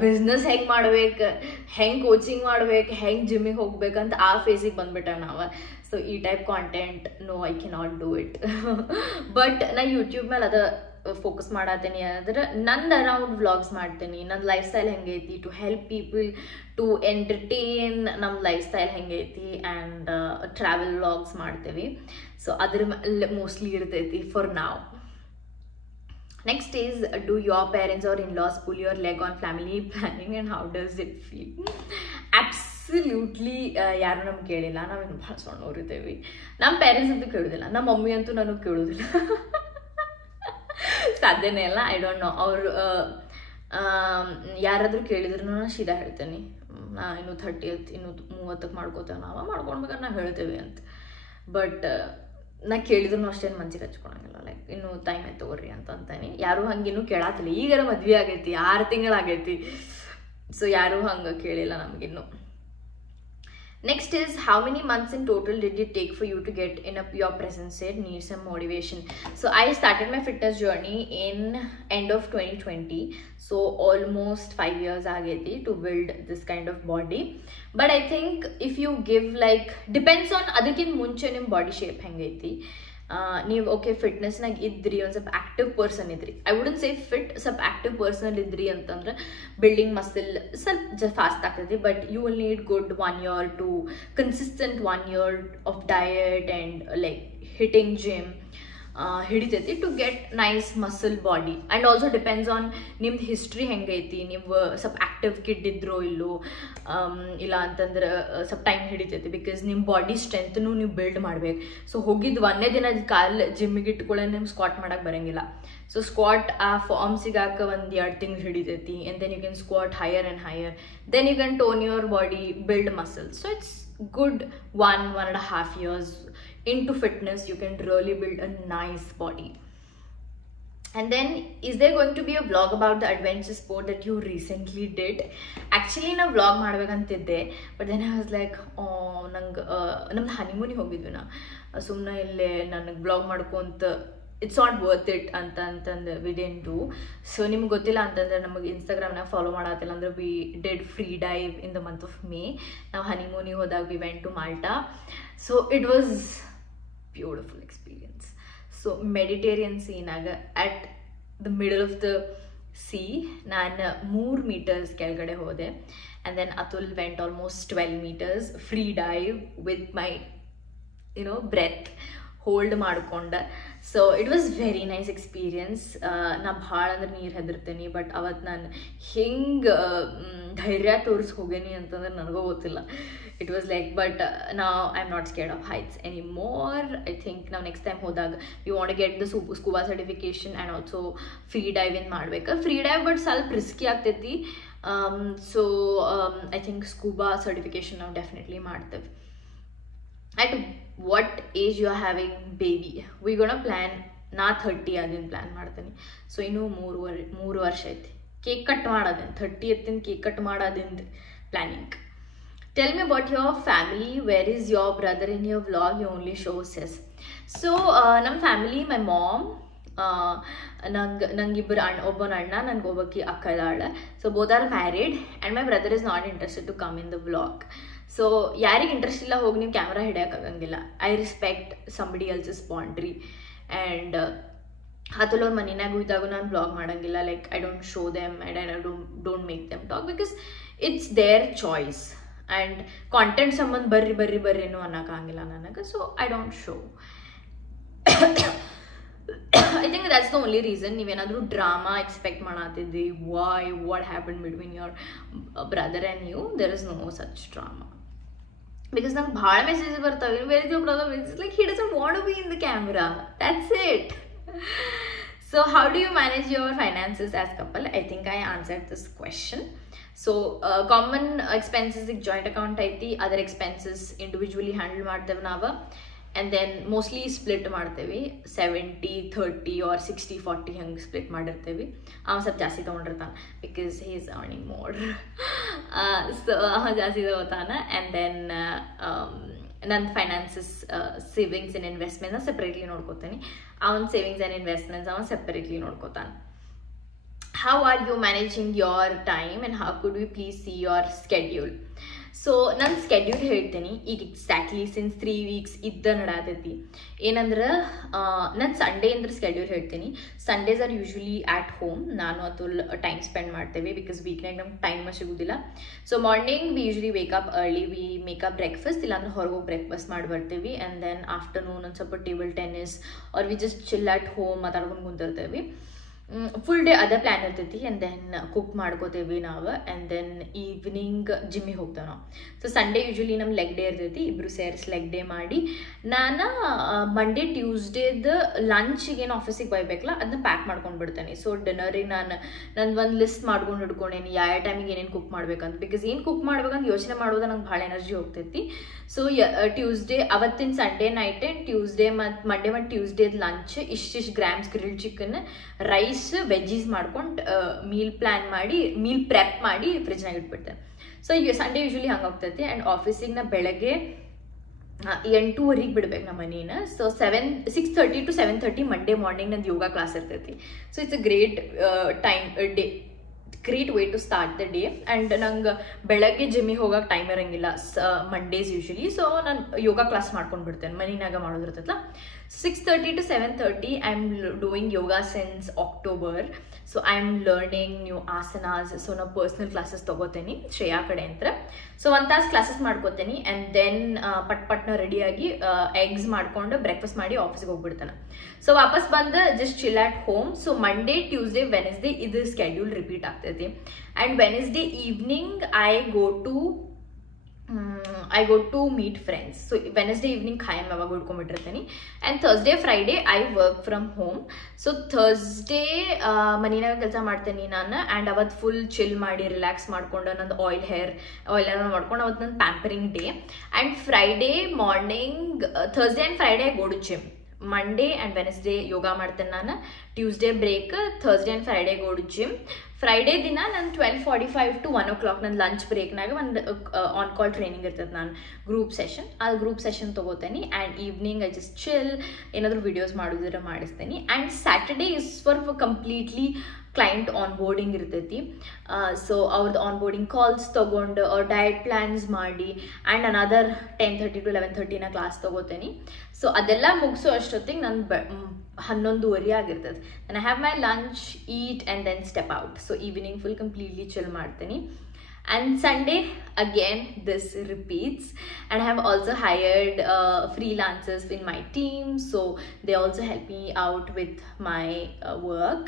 business ಹೆಂಗೆ ಮಾಡ್ಬೇಕು, ಹೆಂಗೆ ಕೋಚಿಂಗ್ ಮಾಡ್ಬೇಕು, ಹೆಂಗೆ ಜಿಮ್ಮಿಗೆ ಹೋಗ್ಬೇಕಂತ ಆ ಫೇಸಿಗೆ ಬಂದ್ಬಿಟ್ಟೇವೆ ನಾವು. ಸೊ ಈ type content no, I cannot do it. But ನಾ ಯೂಟ್ಯೂಬ್ ಮೇಲೆ ಅದು ಫೋಕಸ್ ಮಾಡತ್ತೀನಿ. ಅಂದ್ರೆ ನಂದು ಅರೌಂಡ್ ವ್ಲಾಗ್ಸ್ ಮಾಡ್ತೀನಿ, ನನ್ನ ಲೈಫ್ ಸ್ಟೈಲ್ ಹೆಂಗೈತಿ, to help people, to entertain ನಮ್ಮ ಲೈಫ್ ಸ್ಟೈಲ್ ಹೆಂಗೈತಿ. ಆ್ಯಂಡ್ ಟ್ರಾವೆಲ್ ವ್ಲಾಗ್ಸ್ ಮಾಡ್ತೀವಿ. ಸೊ ಅದ್ರ ಮೇಲೆ ಮೋಸ್ಟ್ಲಿ ಇರ್ತೈತಿ ಫಾರ್ ನಾವ್. Next is, do your parents or in-laws pull your leg on family planning and how does it feel? Absolutely ಯಾರು ನಮ್ಗೆ ಕೇಳಿಲ್ಲ. ನಾವಿನ್ನು ಭಾಳ ಸಣ್ಣವ್ರಿದ್ದೇವೆ. ನಮ್ಮ ಪೇರೆಂಟ್ಸ್ ಅಂತೂ ಕೇಳೋದಿಲ್ಲ, ನಮ್ಮ ಮಮ್ಮಿ ಅಂತೂ ನನಗೆ ಕೇಳೋದಿಲ್ಲ. ಸಾಧ್ಯನೇ ಇಲ್ಲ. I don't no. ಅವರು ಯಾರಾದರೂ ಕೇಳಿದ್ರು ನಾನು ಸೀದಾ ಹೇಳ್ತೇನೆ, ನಾ ಇನ್ನೂ 30th ಇನ್ನೂ 30ಕ್ಕೆ ಮಾಡ್ಕೋತೇವೆ, ನಾವು ಮಾಡ್ಕೊಳ್ಬೇಕಾದ್ರೆ ನಾವು ಹೇಳ್ತೇವೆ ಅಂತ. ಬಟ್ ನಾ ಕೇಳಿದ್ರು ಅಷ್ಟೇನು ಮನ್ಸಿಗೆ ಹಚ್ಕೊಳಂಗಿಲ್ಲ, ಲೈಕ್ ಇನ್ನೂ ಟೈಮ್ ಆಯ್ತು ತಗೋರಿ ಅಂತಾನೆ. ಯಾರೂ ಹಂಗಿನ್ನೂ ಕೇಳಾತಿಲ್ಲ. ಈಗಾರ ಮದ್ವೆ ಆಗೈತಿ, 6 ತಿಂಗಳಾಗೈತಿ, ಸೊ ಯಾರೂ ಹಂಗೆ ಕೇಳಿಲ್ಲ ನಮಗಿನ್ನು. Next is, how many months in total did it take for you to get in your present state? Need some motivation. So I started my fitness journey in end of 2020. So almost 5 years ageti to build this kind of body. But I think if you give like, depends on adakkin munche nim body shape hengaiti. ನೀವು okay ಫಿಟ್ನೆಸ್ನಾಗ ಇದ್ರಿ, ಒಂದು ಸ್ವಲ್ಪ active person ಇದ್ರಿ, I wouldn't say fit, ಸ್ವಲ್ಪ active person ಇದ್ರಿ ಅಂತಂದ್ರೆ building muscle ಸ್ವಲ್ಪ ಫಾಸ್ಟ್ ಆಗ್ತೈತಿ. But you will need good 1 year to consistent 1 year of diet and like hitting gym ಹಿಡಿತೈತಿ to get nice muscle body. And also depends on ನಿಮ್ದು history ಹೆಂಗೈತಿ, ನೀವು ಸ್ವಲ್ಪ ಆ್ಯಕ್ಟಿವ್ ಕಿಡ್ ಇದ್ರೋ ಇಲ್ಲೋ, ಇಲ್ಲ ಅಂತಂದ್ರೆ ಸ್ವಲ್ಪ ಟೈಮ್ ಹಿಡಿತೈತಿ. ಬಿಕಾಸ್ ನಿಮ್ಮ ಬಾಡಿ ಸ್ಟ್ರೆಂತ್ನು ನೀವು ಬಿಲ್ಡ್ ಮಾಡ್ಬೇಕು. ಸೊ ಹೋಗಿದ್ದು ಒಂದೇ ದಿನ ಕಾಲು ಜಿಮ್ಮಿಗೆ ಇಟ್ಕೊಳ್ಳೋ ನಿಮ್ಗೆ ಸ್ಕ್ವಾಟ್ ಮಾಡೋಕೆ ಬರೋಂಗಿಲ್ಲ. ಸೊ ಸ್ಕ್ವಾಟ್ ಆ ಫಾರ್ಮ್ ಸಿಗಾಕ 1-2 ತಿಂಗಳು ಹಿಡಿತೈತಿ. And then you can squat higher and higher, then you can tone your body, build muscle. So it's good 1.5 years into fitness. You can really build a nice body. And then, is there going to be a vlog about the adventure sport that you recently did? Actually na vlog ಮಾಡಬೇಕಂತಿದ್ದೆ, but then I was like, oh ನಂಗೆ ನಮ್ದು ಹನಿಮೂನಿಗೆ ಹೋಗಿದ್ವಿ ನಾ, ಸುಮ್ಮನೆ ಇಲ್ಲೇ ನನಗೆ vlog ಮಾಡ್ಕೊಂತ it's not worth it ಅಂತಂದು we didn't do. So ನಿಮ್ಗೆ ಗೊತ್ತಿಲ್ಲ ಅಂತಂದ್ರೆ ನಮಗೆ ಇನ್ಸ್ಟಾಗ್ರಾಮ್ನಾಗ ಫಾಲೋ ಮಾಡತ್ತಿಲ್ಲ ಅಂದ್ರೆ we did free dive in the month of May. ನಾವು ಹನಿಮೂನಿಗೆ ಹೋದಾಗ we went to Malta. So it was beautiful experience. So Mediterranean ಸೀನಾಗ at the middle of the sea ನಾನು 3 meters ಕೆಳಗಡೆ ಹೋದೆ. And then Atul went almost 12 meters free dive with my breath hold ಮಾಡ್ಕೊಂಡೆ. So it was very nice experience. ನಾ ಭಾಳ ಅಂದ್ರೆ ನೀರು ಹೆದರ್ತೀನಿ, but ಅವತ್ತು ನಾನು ಹೆಂಗೆ ಧೈರ್ಯ ತೋರಿಸಿ ಹೋಗೇನಿ ಅಂತಂದ್ರೆ ನನಗೂ ಗೊತ್ತಿಲ್ಲ. ಇಟ್ ವಾಸ್ ಲೈಕ್, ಬಟ್ ನಾವು I am not scared of heights any more. I think ನಾವು ನೆಕ್ಸ್ಟ್ ಟೈಮ್ ಹೋದಾಗ we want to get the scuba certification and also free dive in ಮಾಡ್ಬೇಕು. ಫ್ರೀ ಡೈವ್ ಬಟ್ ಸ್ವಲ್ಪ risky ಆಗ್ತೈತಿ. So I think scuba certification ನಾವು definitely ಮಾಡ್ತೇವೆ. At what age you are having baby? We gonna plan. ನಾ 30 ಆದಿನ plan ಮಾಡ್ತೀನಿ. So ಇನ್ನೂ 3 ವರ್ಷ ಐತಿ. ಕೇಕ್ ಕಟ್ ಮಾಡೋದೇನು 30 ಎತ್ತಿನ ಕೇಕ್ ಕಟ್ ಮಾಡೋದಿಂದ planning. Tell me about your family. Where is your brother in your vlog? You only show sis. So ನಮ್ಮ family, my mom, ನಂಗಿಬ್ಬರು ಒಬ್ಬನ ಅಣ್ಣ, ನನಗೆ ಒಬ್ಬಾಕಿ ಅಕ್ಕ ಇದ್ದಾಳೆ. So both are married and my brother is not interested to come in the vlog. So ಯಾರಿಗೆ interest ಇಲ್ಲ ಹೋಗಿ ನೀವು ಕ್ಯಾಮ್ರಾ ಹಿಡಿಯೋಕ್ಕಾಗಂಗಿಲ್ಲ. I respect somebody else's boundary. And Atul ಅವ್ರ ಮನೆಯಾಗ ಇದ್ದಾಗ ನಾನು ವ್ಲಾಗ್ ಮಾಡೋಂಗಿಲ್ಲ. Like I don't show them and I don't make them talk because it's their choice. And content ಸಂಬಂಧ ಬರ್ರಿನೂ ಅನ್ನೋಕ್ಕಾಗಿಲ್ಲ ನನಗೆ. So I don't show. I think that's the only reason. ನೀವೇನಾದರೂ drama expect ಮಾಡತ್ತಿದ್ರಿ, why, what happened between your brother and you, there is no such drama. Because ನಂಗೆ ಭಾಳ message ಬರ್ತಾವೆ, where is your brother? It's like he doesn't want to be in the camera. That's it. So how do you manage your finances as couple? I think I answered this question. So common expenses joint account ಐತಿ, other expenses individually handle ಮಾಡ್ತೇವೆ ನಾವು. And then mostly split ಮಾಡ್ತೇವೆ. 70-30 or 60-40 ಹಂಗೆ split ಮಾಡಿರ್ತೇವೆ. ಅವ ಸ್ವಲ್ಪ ಜಾಸ್ತಿ ತೊಗೊಂಡಿರ್ತಾನೆ because he is earning more. So ಅವ ಜಾಸ್ತಿ ತೊಗೋತಾನೆ. ಆ್ಯಂಡ್ ದೆನ್ ನನ್ನ ಫೈನಾನ್ಸಸ್, ಸೇವಿಂಗ್ಸ್ ಆ್ಯಂಡ್ ಇನ್ವೆಸ್ಟ್ಮೆಂಟ್ನ ಸೆಪ್ರೇಟ್ಲಿ ನೋಡ್ಕೋತೀನಿ. ಅವನ ಸೇವಿಂಗ್ಸ್ ಆ್ಯಂಡ್ ಇನ್ವೆಸ್ಟ್ಮೆಂಟ್ಸ್ ಅವನು ಸೆಪ್ರೇಟ್ಲಿ ನೋಡ್ಕೋತಾನೆ. How are you managing your time and how could we please see your schedule? So ನನ್ನ ಸ್ಕೆಡ್ಯೂಲ್ ಹೇಳ್ತೀನಿ ಈಗ ಎಕ್ಸಾಕ್ಟ್ಲಿ ಸಿನ್ಸ್ 3 weeks ಇದ್ದ ನಡಾತೈತಿ. ಏನಂದ್ರೆ ನಾನು ಸಂಡೇ ಅಂದ್ರೆ ಸ್ಕೆಡ್ಯೂಲ್ ಹೇಳ್ತೀನಿ. Sundays are usually at home. ನಾನು ಅತುಲ್ ಟೈಮ್ ಸ್ಪೆಂಡ್ ಮಾಡ್ತೇವೆ ಬಿಕಾಸ್ ವೀಕ್ನಾಗ ನಮ್ಗೆ ಟೈಮ್ ಸಿಗೋದಿಲ್ಲ. So morning we usually wake up early, we make up breakfast, ಇಲ್ಲಾಂದ್ರೆ ಹೊರಗೆ ಹೋಗಿ ಬ್ರೇಕ್ಫಾಸ್ಟ್ ಮಾಡಿ ಬರ್ತೀವಿ. ಆ್ಯಂಡ್ ದೆನ್ ಆಫ್ಟರ್ನೂನ್ ಒಂದು ಸ್ವಲ್ಪ table tennis or we just chill at home ಮಾತಾಡ್ಕೊಂಡು ಕುಂತಿರ್ತೇವೆ. ಫುಲ್ ಡೇ ಅದೇ ಪ್ಲ್ಯಾನ್ ಇರ್ತೈತಿ. ಆ್ಯಂಡ್ ದೆನ್ ಕುಕ್ ಮಾಡ್ಕೋತೇವಿ ನಾವು. ಆ್ಯಂಡ್ ದೆನ್ ಈವ್ನಿಂಗ್ ಜಿಮ್ಮಿಗೆ ಹೋಗ್ತೇವೆ ನಾವು. ಸೊ ಸಂಡೇ ಯೂಶ್ವಲಿ ನಮ್ಮ ಲೆಗ್ ಡೇ ಇರ್ತೈತಿ, ಇಬ್ಬರು ಸೇರಿಸಿ ಲೆಗ್ ಡೇ ಮಾಡಿ ನಾನು ಮಂಡೇ ಟ್ಯೂಸ್ಡೇದ ಲಂಚಿಗೆ ಏನು ಆಫೀಸಿಗೆ ಬೈಬೇಕಲ್ಲ ಅದನ್ನ ಪ್ಯಾಕ್ ಮಾಡ್ಕೊಂಡು ಬಿಡ್ತೇನೆ. ಸೊ ಡಿನ್ನರಿಗೆ ನಾನು ಒಂದು ಲಿಸ್ಟ್ ಮಾಡ್ಕೊಂಡು ಹಿಡ್ಕೊಂಡೇನಿ ಯಾವ ಟೈಮಿಗೆ ಏನೇನು ಕುಕ್ ಮಾಡ್ಬೇಕಂತ. ಬಿಕಾಸ್ ಏನು ಕುಕ್ ಮಾಡ್ಬೇಕಂತ ಯೋಚನೆ ಮಾಡೋದು ನಂಗೆ ಭಾಳ ಎನರ್ಜಿ ಹೋಗ್ತೈತಿ. ಸೊ ಟ್ಯೂಸ್ಡೇ ಅವತ್ತಿನ ಸಂಡೇ ನೈಟ್ ಆ್ಯಂಡ್ ಟ್ಯೂಸ್ಡೇ ಮತ್ತು ಮಂಡೇ ಮತ್ತು ಟ್ಯೂಸ್ಡೇದ ಲಂಚ್ ಇಷ್ಟಿಷ್ಟು grams grilled chicken, rice, veggies ಮಾಡ್ಕೊಂಡು ಮೀಲ್ ಪ್ರೆಪ್ ಮಾಡಿ ಫ್ರಿಜ್ನಾಗ ಇಟ್ಬಿಡ್ತೇನೆ. ಸೊ ಈಗ ಸಂಡೇ ಯೂಶ್ವಲಿ ಹಂಗೆ ಹೋಗ್ತೈತಿ. ಆ್ಯಂಡ್ ಆಫೀಸಿಗೆ ನಾ ಬೆಳಗ್ಗೆ 8:30 ಬಿಡ್ಬೇಕು ನಮ್ಮ ಮನೇನ. ಸೊ 6:30 to 7:30 ಮಂಡೇ ಮಾರ್ನಿಂಗ್ ನಂದು ಯೋಗ ಕ್ಲಾಸ್ ಇರ್ತೈತಿ. So it's a great great way to start the day. And ನಂಗೆ ಬೆಳಗ್ಗೆ ಜಿಮ್ಮಿಗೆ ಹೋಗೋಕೆ ಟೈಮ್ ಇರೋಂಗಿಲ್ಲ ಮಂಡೇಸ್ ಯೂಶ್ವಲಿ. ಸೊ ನಾನು ಯೋಗ ಕ್ಲಾಸ್ ಮಾಡ್ಕೊಂಡು ಬಿಡ್ತೇನೆ, ಮನೆಯಾಗ ಮಾಡೋದಿರ್ತೈತಲ್ಲ. 6:30 to 7:30 I am doing yoga since October. So I am learning new asanas. So ನಾವು ಪರ್ಸ್ನಲ್ ಕ್ಲಾಸಸ್ ತೊಗೋತೇನೆ ಶ್ರೇಯಾ ಕಡೆ ಅಂತ. ಸೊ 1 ತಾಸು ಕ್ಲಾಸಸ್ ಮಾಡ್ಕೋತೇನೆ. ಆ್ಯಂಡ್ ದೆನ್ ಪಟ್ನ ರೆಡಿಯಾಗಿ ಎಗ್ಸ್ ಮಾಡ್ಕೊಂಡು ಬ್ರೇಕ್ಫಾಸ್ಟ್ ಮಾಡಿ ಆಫೀಸ್ಗೆ ಹೋಗ್ಬಿಡ್ತಾನೆ. ಸೊ ವಾಪಸ್ ಬಂದು just chill at home. So Monday, Tuesday, Wednesday ಇದು ಸ್ಕೆಡ್ಯೂಲ್ ರಿಪೀಟ್ ಆಗ್ತೈತಿ. And Wednesday evening I go to meet friends. So Wednesday evening ಖಾಯಂ ಯಾವಾಗ ಹುಡ್ಕೊಂಡ್ಬಿಟ್ಟಿರ್ತೀನಿ. And Thursday, Friday I work from home. So Thursday ಮನೆಯಾಗ ಕೆಲಸ ಮಾಡ್ತೇನೆ ನಾನು. ಆ್ಯಂಡ್ ಅವತ್ತು ಫುಲ್ ಚಿಲ್ ಮಾಡಿ ರಿಲ್ಯಾಕ್ಸ್ ಮಾಡ್ಕೊಂಡು ನಂದು ಆಯಿಲ್ ಎಲ್ಲ ಮಾಡ್ಕೊಂಡು ಅವತ್ತು ನನ್ನ pampering day. And Friday morning, Thursday and Friday I go to gym. Monday and Wednesday yoga ಮಾಡ್ತೇನೆ ನಾನು. Tuesday break, Thursday and Friday go to gym. Friday ದಿನ ನಾನು 12:45 to 1 o'clock ನನ್ನ ಲಂಚ್ ಬ್ರೇಕ್ನಾಗ ಒಂದು ಆನ್ ಕಾಲ್ ಟ್ರೈನಿಂಗ್ ಇರ್ತದೆ, ನಾನು ಗ್ರೂಪ್ ಸೆಷನ್. ಆ group session ತೊಗೋತೇನೆ. And evening I just chill, ಏನಾದರೂ ವಿಡಿಯೋಸ್ ಮಾಡಿದ್ರೆ ಮಾಡಿಸ್ತೇನೆ. And Saturday is for completely client onboarding ಇರ್ತೈತಿ. ಸೊ ಅವ್ರದ್ದು ಆನ್ಬೋರ್ಡಿಂಗ್ ಕಾಲ್ಸ್ ತೊಗೊಂಡು ಅವ್ರ ಡಯಟ್ ಪ್ಲ್ಯಾನ್ಸ್ ಮಾಡಿ ಆ್ಯಂಡ್ ಅನದರ್ 10:30 to 11:30 ಕ್ಲಾಸ್ ತೊಗೋತೇನೆ. ಸೊ ಅದೆಲ್ಲ ಮುಗಿಸೋ ಅಷ್ಟೊತ್ತಿಗೆ ನಾನು 11:30 ಆಗಿರ್ತದೆ. ನಾನು have my lunch, eat and then step out. So evening full completely chill ಮಾಡ್ತೀನಿ. And Sunday again this repeats. And I have also hired freelancers in my team, so they also help me out with my work.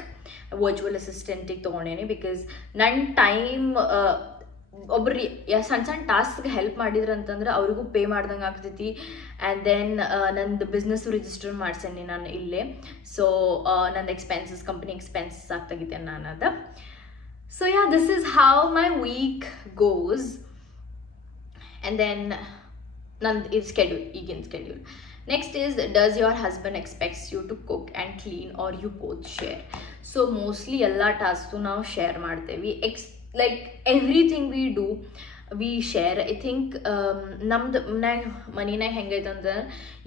Virtual assistant ತಗೊಂಡೇನೆ because ನನ್ನ time ಒಬ್ರು ಸಣ್ಣ ಟಾಸ್ಕ್ಗೆ help ಮಾಡಿದ್ರು ಅಂತಂದ್ರೆ ಅವ್ರಿಗೂ pay ಮಾಡ್ದಂಗೆ ಆಗ್ತೈತಿ. And then ನಂದು business register ಮಾಡ್ಸೇನೆ ನಾನು ಇಲ್ಲೇ. ಸೊ ನಂದು ಎಕ್ಸ್ಪೆನ್ಸಸ್, ಕಂಪ್ನಿ ಎಕ್ಸ್ಪೆನ್ಸಸ್ ಆಗ್ತಾಗಿದ್ದೇನೆ ನಾನು ಅದು. So yeah, this is how my week goes. And then is schedule. Next is, does your husband expects you to cook and clean or you both share? So mostly alla tasks now share ಮಾಡ್ತೇವೆ. Like everything we do we share. I think ನಮ್ದು ಮನಿನಾಗ ಹೆಂಗೈತಂದ್ರೆ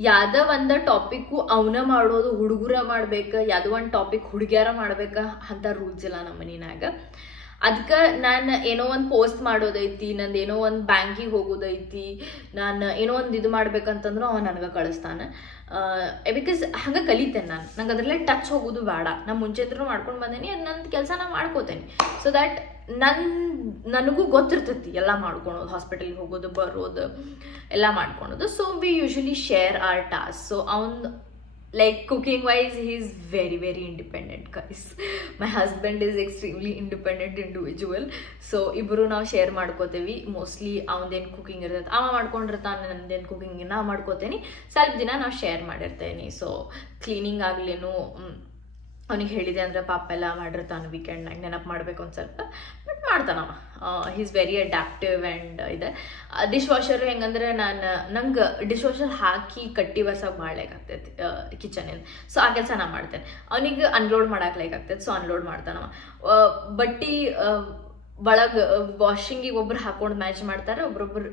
ಯಾವ್ದೋ ಒಂದು topic ಅವನ ಮಾಡೋದು, ಹುಡುಗರ ಮಾಡ್ಬೇಕು, ಯಾವುದೋ ಒಂದು ಟಾಪಿಕ್ ಹುಡುಗಿಯರ ಮಾಡ್ಬೇಕು ಅಂತ ರೂಲ್ಸ್ ಇಲ್ಲ ನಮ್ಮ ಮನಿನಾಗ. ಅದಕ್ಕೆ ನಾನು ಏನೋ ಒಂದು ಪೋಸ್ಟ್ ಮಾಡೋದೈತಿ, ನಂದು ಏನೋ ಒಂದು ಬ್ಯಾಂಕಿಗೆ ಹೋಗೋದೈತಿ, ನಾನು ಏನೋ ಒಂದು ಇದು ಮಾಡ್ಬೇಕಂತಂದ್ರೂ ಅವ ನನಗೆ ಕಳಿಸ್ತಾನೆ. ಬಿಕಾಸ್ ಹಂಗೆ ಕಲಿತೇನೆ ನಾನು. ನಂಗೆ ಅದರಲ್ಲೇ ಟಚ್ ಹೋಗೋದು ಬೇಡ. ನಾನು ಮುಂಚೆದ್ರೂ ಮಾಡ್ಕೊಂಡು ಬಂದೇನಿ, ಅದು ನನ್ನ ಕೆಲಸ ನಾನು ಮಾಡ್ಕೋತೇನೆ. ಸೊ ದ್ಯಾಟ್ ನನಗೂ ಗೊತ್ತಿರ್ತೈತಿ ಎಲ್ಲ ಮಾಡ್ಕೊಳೋದು, ಹಾಸ್ಪಿಟಲ್ಗೆ ಹೋಗೋದು, ಬರೋದು ಎಲ್ಲ ಮಾಡ್ಕೊಳೋದು. So we usually share our task. So ಅವ್ನು like cooking wise he is very very independent guys. My husband is extremely independent individual. So ibru ನಾವು ಶೇರ್ ಮಾಡ್ಕೋತೇವಿ. ಮೋಸ್ಟ್ಲಿ ಅವನದೇನು ಕುಕಿಂಗ್ ಇರ್ತೈತೆ ಅವ ಮಾಡ್ಕೊಂಡಿರ್ತಾನೆ, ನಂದೇನು ಕುಕಿಂಗ್ ನಾ ಮಾಡ್ಕೋತೇನೆ. ಸ್ವಲ್ಪ ದಿನ ನಾವು ಶೇರ್ ಮಾಡಿರ್ತೇನೆ. ಸೊ ಕ್ಲೀನಿಂಗ್ ಆಗ್ಲೇನು ಅವನಿಗೆ ಹೇಳಿದೆ ಅಂದರೆ ಪಾಪ ಎಲ್ಲ ಮಾಡಿರ್ತಾನೆ ವೀಕೆಂಡ್ನಾಗ, ನೆನಪು ಮಾಡಬೇಕು ಒಂದು ಸ್ವಲ್ಪ, ಬಟ್ ಮಾಡ್ತಾನವ. He is very adaptive. And ಇದೆ ಡಿಶ್ ವಾಷರು ಹೆಂಗಂದ್ರೆ ನಂಗೆ ಡಿಶ್ ವಾಷರ್ ಹಾಕಿ ಕಟ್ಟಿ ಬರ್ಸೋಕೆ ಮಾಡ್ಲಿಕ್ಕಾಗ್ತೈತಿ ಕಿಚನಿಂದ. ಸೊ ಆ ಕೆಲಸ ನಾನು ಮಾಡ್ತೇನೆ. ಅವನಿಗೆ ಅನ್ಲೋಡ್ ಮಾಡಾಕ್ಲಿಕ್ಕಾಗ್ತೈತೆ. ಸೊ ಅನ್ಲೋಡ್ ಮಾಡ್ತಾನವ. ಬಟ್ಟೆ ಒಳಗೆ ವಾಷಿಂಗಿಗೆ ಒಬ್ರು ಹಾಕೊಂಡು ಮ್ಯಾಚ್ ಮಾಡ್ತಾರೆ, ಒಬ್ರೊಬ್ರು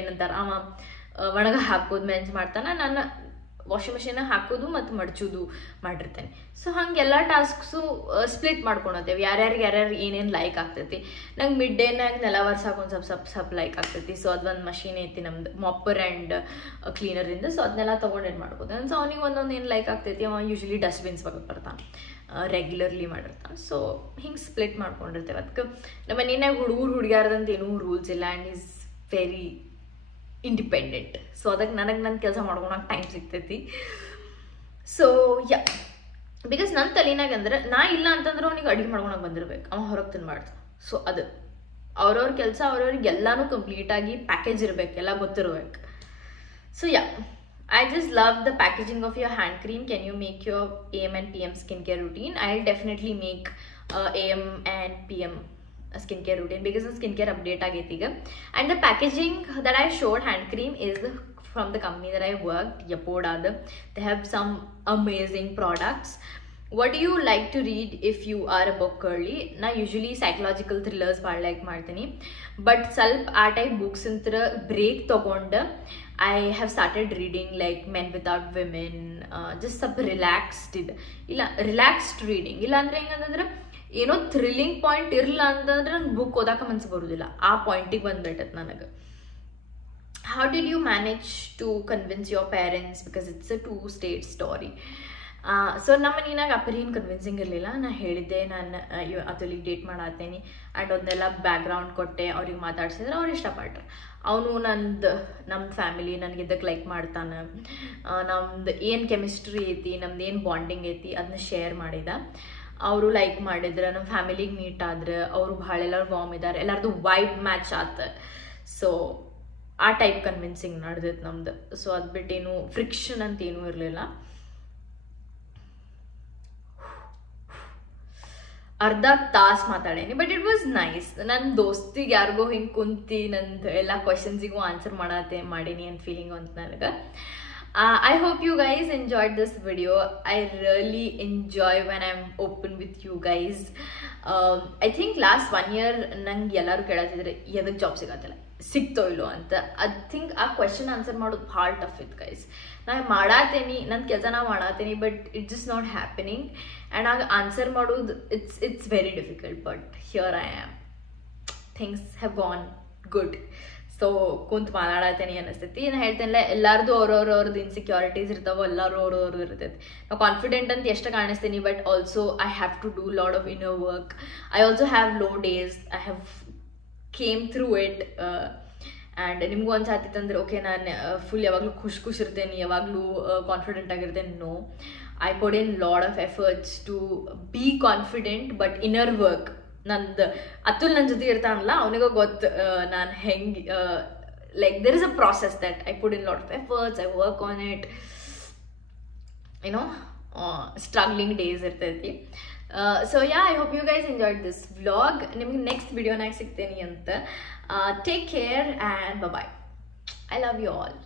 ಏನಂತಾರೆ ಅವ ಒಣಗ ಹಾಕೋದು ಮ್ಯಾಚ್ ಮಾಡ್ತಾನೆ. ನಾನು ವಾಷಿಂಗ್ ಮಿಷಿನ್ ಹಾಕೋದು ಮತ್ತು ಮಡ್ಚೋದು ಮಾಡಿರ್ತೇನೆ. ಸೊ ಹಂಗೆಲ್ಲ ಟಾಸ್ಕ್ಸು ಸ್ಪ್ಲಿಟ್ ಮಾಡ್ಕೊಳತ್ತೇವೆ. ಯಾರ್ಯಾರು ಏನೇನು ಲೈಕ್ ಆಗ್ತೈತಿ. ನಂಗೆ ಮಿಡ್ ಡೇನಾಗ ನೆಲ ವರ್ಸಾಕ ಒಂದು ಸ್ವಲ್ಪ ಲೈಕ್ ಆಗ್ತೈತಿ. ಸೊ ಅದೊಂದು ಮಷೀನ್ ಐತಿ ನಮ್ದು, ಮಾಪರ್ ಆ್ಯಂಡ್ ಕ್ಲೀನರಿಂದ. ಸೊ ಅದನ್ನೆಲ್ಲ ತೊಗೊಂಡು ಏನು ಮಾಡ್ಕೋತಾನೆ. ಸೊ ಅವ್ನಿಗೆ ಒಂದೊಂದು ಏನು ಲೈಕ್ ಆಗ್ತೈತಿ. ಅವ ಯೂಶ್ವಲಿ ಡಸ್ಟ್ಬಿನ್ಸ್ ಬಗ್ಗೆ ಬರ್ತಾನೆ, ರೆಗ್ಯುಲರ್ಲಿ ಮಾಡಿರ್ತಾನೆ. ಸೊ ಹಿಂಗೆ ಸ್ಪ್ಲಿಟ್ ಮಾಡ್ಕೊಂಡಿರ್ತೇವೆ. ಅದಕ್ಕೆ ನಮ್ಮ ಮನೆಯಾಗ ಹುಡುಗಿಯಾರ್ದಂತ ಏನೂ ರೂಲ್ಸ್ ಇಲ್ಲ. And is very independent. So ಅದಕ್ಕೆ ನನಗೆ ನನ್ನ ಕೆಲಸ ಮಾಡ್ಕೊಳಕ್ಕೆ ಟೈಮ್ ಸಿಗ್ತೈತಿ. ಸೊ ಯಾ ಬಿಕಾಸ್ ನನ್ನ ತಲೆನಾಗ ಅಂದ್ರೆ ನಾ ಇಲ್ಲ ಅಂತಂದ್ರೆ ಅವ್ನಿಗೆ ಅಡುಗೆ ಮಾಡ್ಕೊಳಕ್ಕೆ ಬಂದಿರ್ಬೇಕು, ಅವ ಹೊರಗೆ ತಿನ್ಬಾರ್ದು. ಸೊ ಅದು ಅವ್ರವ್ರ ಕೆಲಸ ಅವ್ರವ್ರಿಗೆ ಎಲ್ಲಾನು ಕಂಪ್ಲೀಟಾಗಿ ಪ್ಯಾಕೇಜ್ ಇರಬೇಕು, ಎಲ್ಲ ಗೊತ್ತಿರ್ಬೇಕು. So yeah, I just love the packaging of your hand cream. Can you make your AM and PM skincare routine? I'll definitely make AM and PM skincare routine because the skincare update ageti ga. And the packaging that I showed hand cream is from the company that I worked, Yapodada. They have some amazing products. What do you like to read if you are a book girly? Na usually psychological thrillers bad like ಮಾಡ್ತೀನಿ, but ಸ್ವಲ್ಪ ಆ type books ಅಂತ break ತಗೊಂಡು I have started reading like Men Without Women, just ಸ್ವಲ್ಪ relaxed ಇದೆ. ಇಲ್ಲ relaxed reading, ಇಲ್ಲ ಅಂದ್ರೆ ಹೆಂಗಂತಂದ್ರೆ ಏನೋ ಥ್ರಿಲ್ಲಿಂಗ್ ಪಾಯಿಂಟ್ ಇರಲಿಲ್ಲ ಅಂತಂದ್ರೆ ನನ್ಗೆ ಬುಕ್ ಓದಾಕ ಮನ್ಸು ಬರೋದಿಲ್ಲ, ಆ ಪಾಯಿಂಟಿಗೆ ಬಂದ್ಬಿಟ್ಟೈತೆ ನನಗೆ. How did you manage to convince your parents? Because it's a 2-state story. So ನಮ್ಮ ಮನೆಯಾಗ ಅಪ್ಪರೇನು ಕನ್ವಿನ್ಸಿಂಗ್ ಇರಲಿಲ್ಲ. ನಾನು ಹೇಳಿದ್ದೆ ನಾನು ಅತುಲಿಗೆ ಡೇಟ್ ಮಾಡತ್ತೇನೆ ಆ್ಯಂಡ್ ಒಂದೆಲ್ಲ ಬ್ಯಾಕ್ಗ್ರೌಂಡ್ ಕೊಟ್ಟೆ, ಅವ್ರಿಗೆ ಮಾತಾಡ್ಸಿದ್ರೆ ಅವ್ರು ಇಷ್ಟಪಟ್ರು. ಅವನು ನಮ್ಮ ಫ್ಯಾಮಿಲಿ ನನಗಿದ್ದಕ್ಕೆ ಲೈಕ್ ಮಾಡ್ತಾನೆ, ನಮ್ದು ಏನು ಕೆಮಿಸ್ಟ್ರಿ ಐತಿ, ನಮ್ದು ಏನು ಬಾಂಡಿಂಗ್ ಐತಿ ಅದನ್ನ ಶೇರ್ ಮಾಡಿದ. ಅವರು ಲೈಕ್ ಮಾಡಿದ್ರೆ, ನಮ್ಮ ಫ್ಯಾಮಿಲಿಗೆ ಮೀಟ್ ಆದ್ರೆ ಅವರು ಭಾಳ ಎಲ್ಲರೂ ವಾರ್ಮ್ ಇದ್ದಾರೆ, ಎಲ್ಲರದು ವೈಬ್ ಮ್ಯಾಚ್ ಆತ. ಸೊ ಆ ಟೈಪ್ ಕನ್ವಿನ್ಸಿಂಗ್ ನಡೆದೈತೆ ನಮ್ದು. ಸೊ ಅದು ಬಿಟ್ಟೇನು ಫ್ರಿಕ್ಷನ್ ಅಂತ ಏನೂ ಇರಲಿಲ್ಲ. ಅರ್ಧ ತಾಸು ಮಾತಾಡೇನಿ, ಬಟ್ ಇಟ್ ವಾಸ್ ನೈಸ್. ನನ್ನ ದೋಸ್ತಿಗೆ ಯಾರಿಗೋ ಹಿಂಗೆ ಕುಂತಿ ನಂದು ಎಲ್ಲ ಕ್ವಶನ್ಸಿಗೂ ಆನ್ಸರ್ ಮಾಡೀನಿ ಅಂತ ಫೀಲಿಂಗ್ ಅಂತ ನನಗೆ. I hope you guys enjoyed this video. I really enjoy when I'm open with you guys. I think last 1 year ನಂಗೆ ಎಲ್ಲರೂ ಕೇಳತ್ತಿದ್ರೆ ಎದಕ್ಕೆ ಜಾಬ್ ಸಿಗತ್ತಿಲ್ಲ, ಸಿಗ್ತೋ ಇಲ್ಲೋ ಅಂತ. ಐ ಥಿಂಕ್ ಆ ಕ್ವೆಶನ್ ಆನ್ಸರ್ ಮಾಡೋದು ಭಾಳ ಟಫ್ ಇತ್ತು ಗೈಸ್. ನಾನು ಮಾಡಾತೇನಿ, ನನ್ನ ಕೆಲಸ ನಾವು ಮಾಡಾತೇನಿ, but it's just not happening. And ಆಗ ಆನ್ಸರ್ ಮಾಡೋದು it's very difficult. But here I am, things have gone good. So ಕುಂತು ಮಾತಾಡತ್ತೇನೆ ಅನಿಸ್ತೈತಿ. ನಾನು ಹೇಳ್ತೇನೆ ಎಲ್ಲರದು ಅವ್ರವ್ರದ್ದು ಇನ್ಸೆಕ್ಯೂರಿಟೀಸ್ ಇರ್ತಾವೋ, ಎಲ್ಲರೂ ಅವ್ರವ್ರದ್ದು ಇರ್ತೈತಿ. ನಾವು ಕಾನ್ಫಿಡೆಂಟ್ ಅಂತ ಎಷ್ಟು ಕಾಣಿಸ್ತೀನಿ, but also I have to do lot of inner work. I also have low days, I have came through it. And ನಿಮ್ಗೂ ಒಂದು ಸಾತಿತ್ತಂದ್ರೆ ಓಕೆ ನಾನು ಫುಲ್ ಯಾವಾಗಲೂ ಖುಷಿ ಇರ್ತೇನೆ, ಯಾವಾಗಲೂ ಕಾನ್ಫಿಡೆಂಟ್ ಆಗಿರ್ತೇನೆ. No, I put in lot of efforts to be confident, but inner work ನಂದು ಅತುಲ್ ನನ್ನ ಜೊತೆ ಇರ್ತಾನಲ್ಲ ಅವನಿಗೆ ಗೊತ್ತು ನಾನು ಹೆಂಗೆ like there is a process that I put in lot of efforts, I work on it. You know struggling days ಇರ್ತೈತಿ. So ya, I hope you guys enjoyed this vlog. ನಿಮ್ಗೆ ನೆಕ್ಸ್ಟ್ ವಿಡಿಯೋನಾಗ ಸಿಗ್ತೇನೆ ಅಂತ. Take care and bye. I love you all.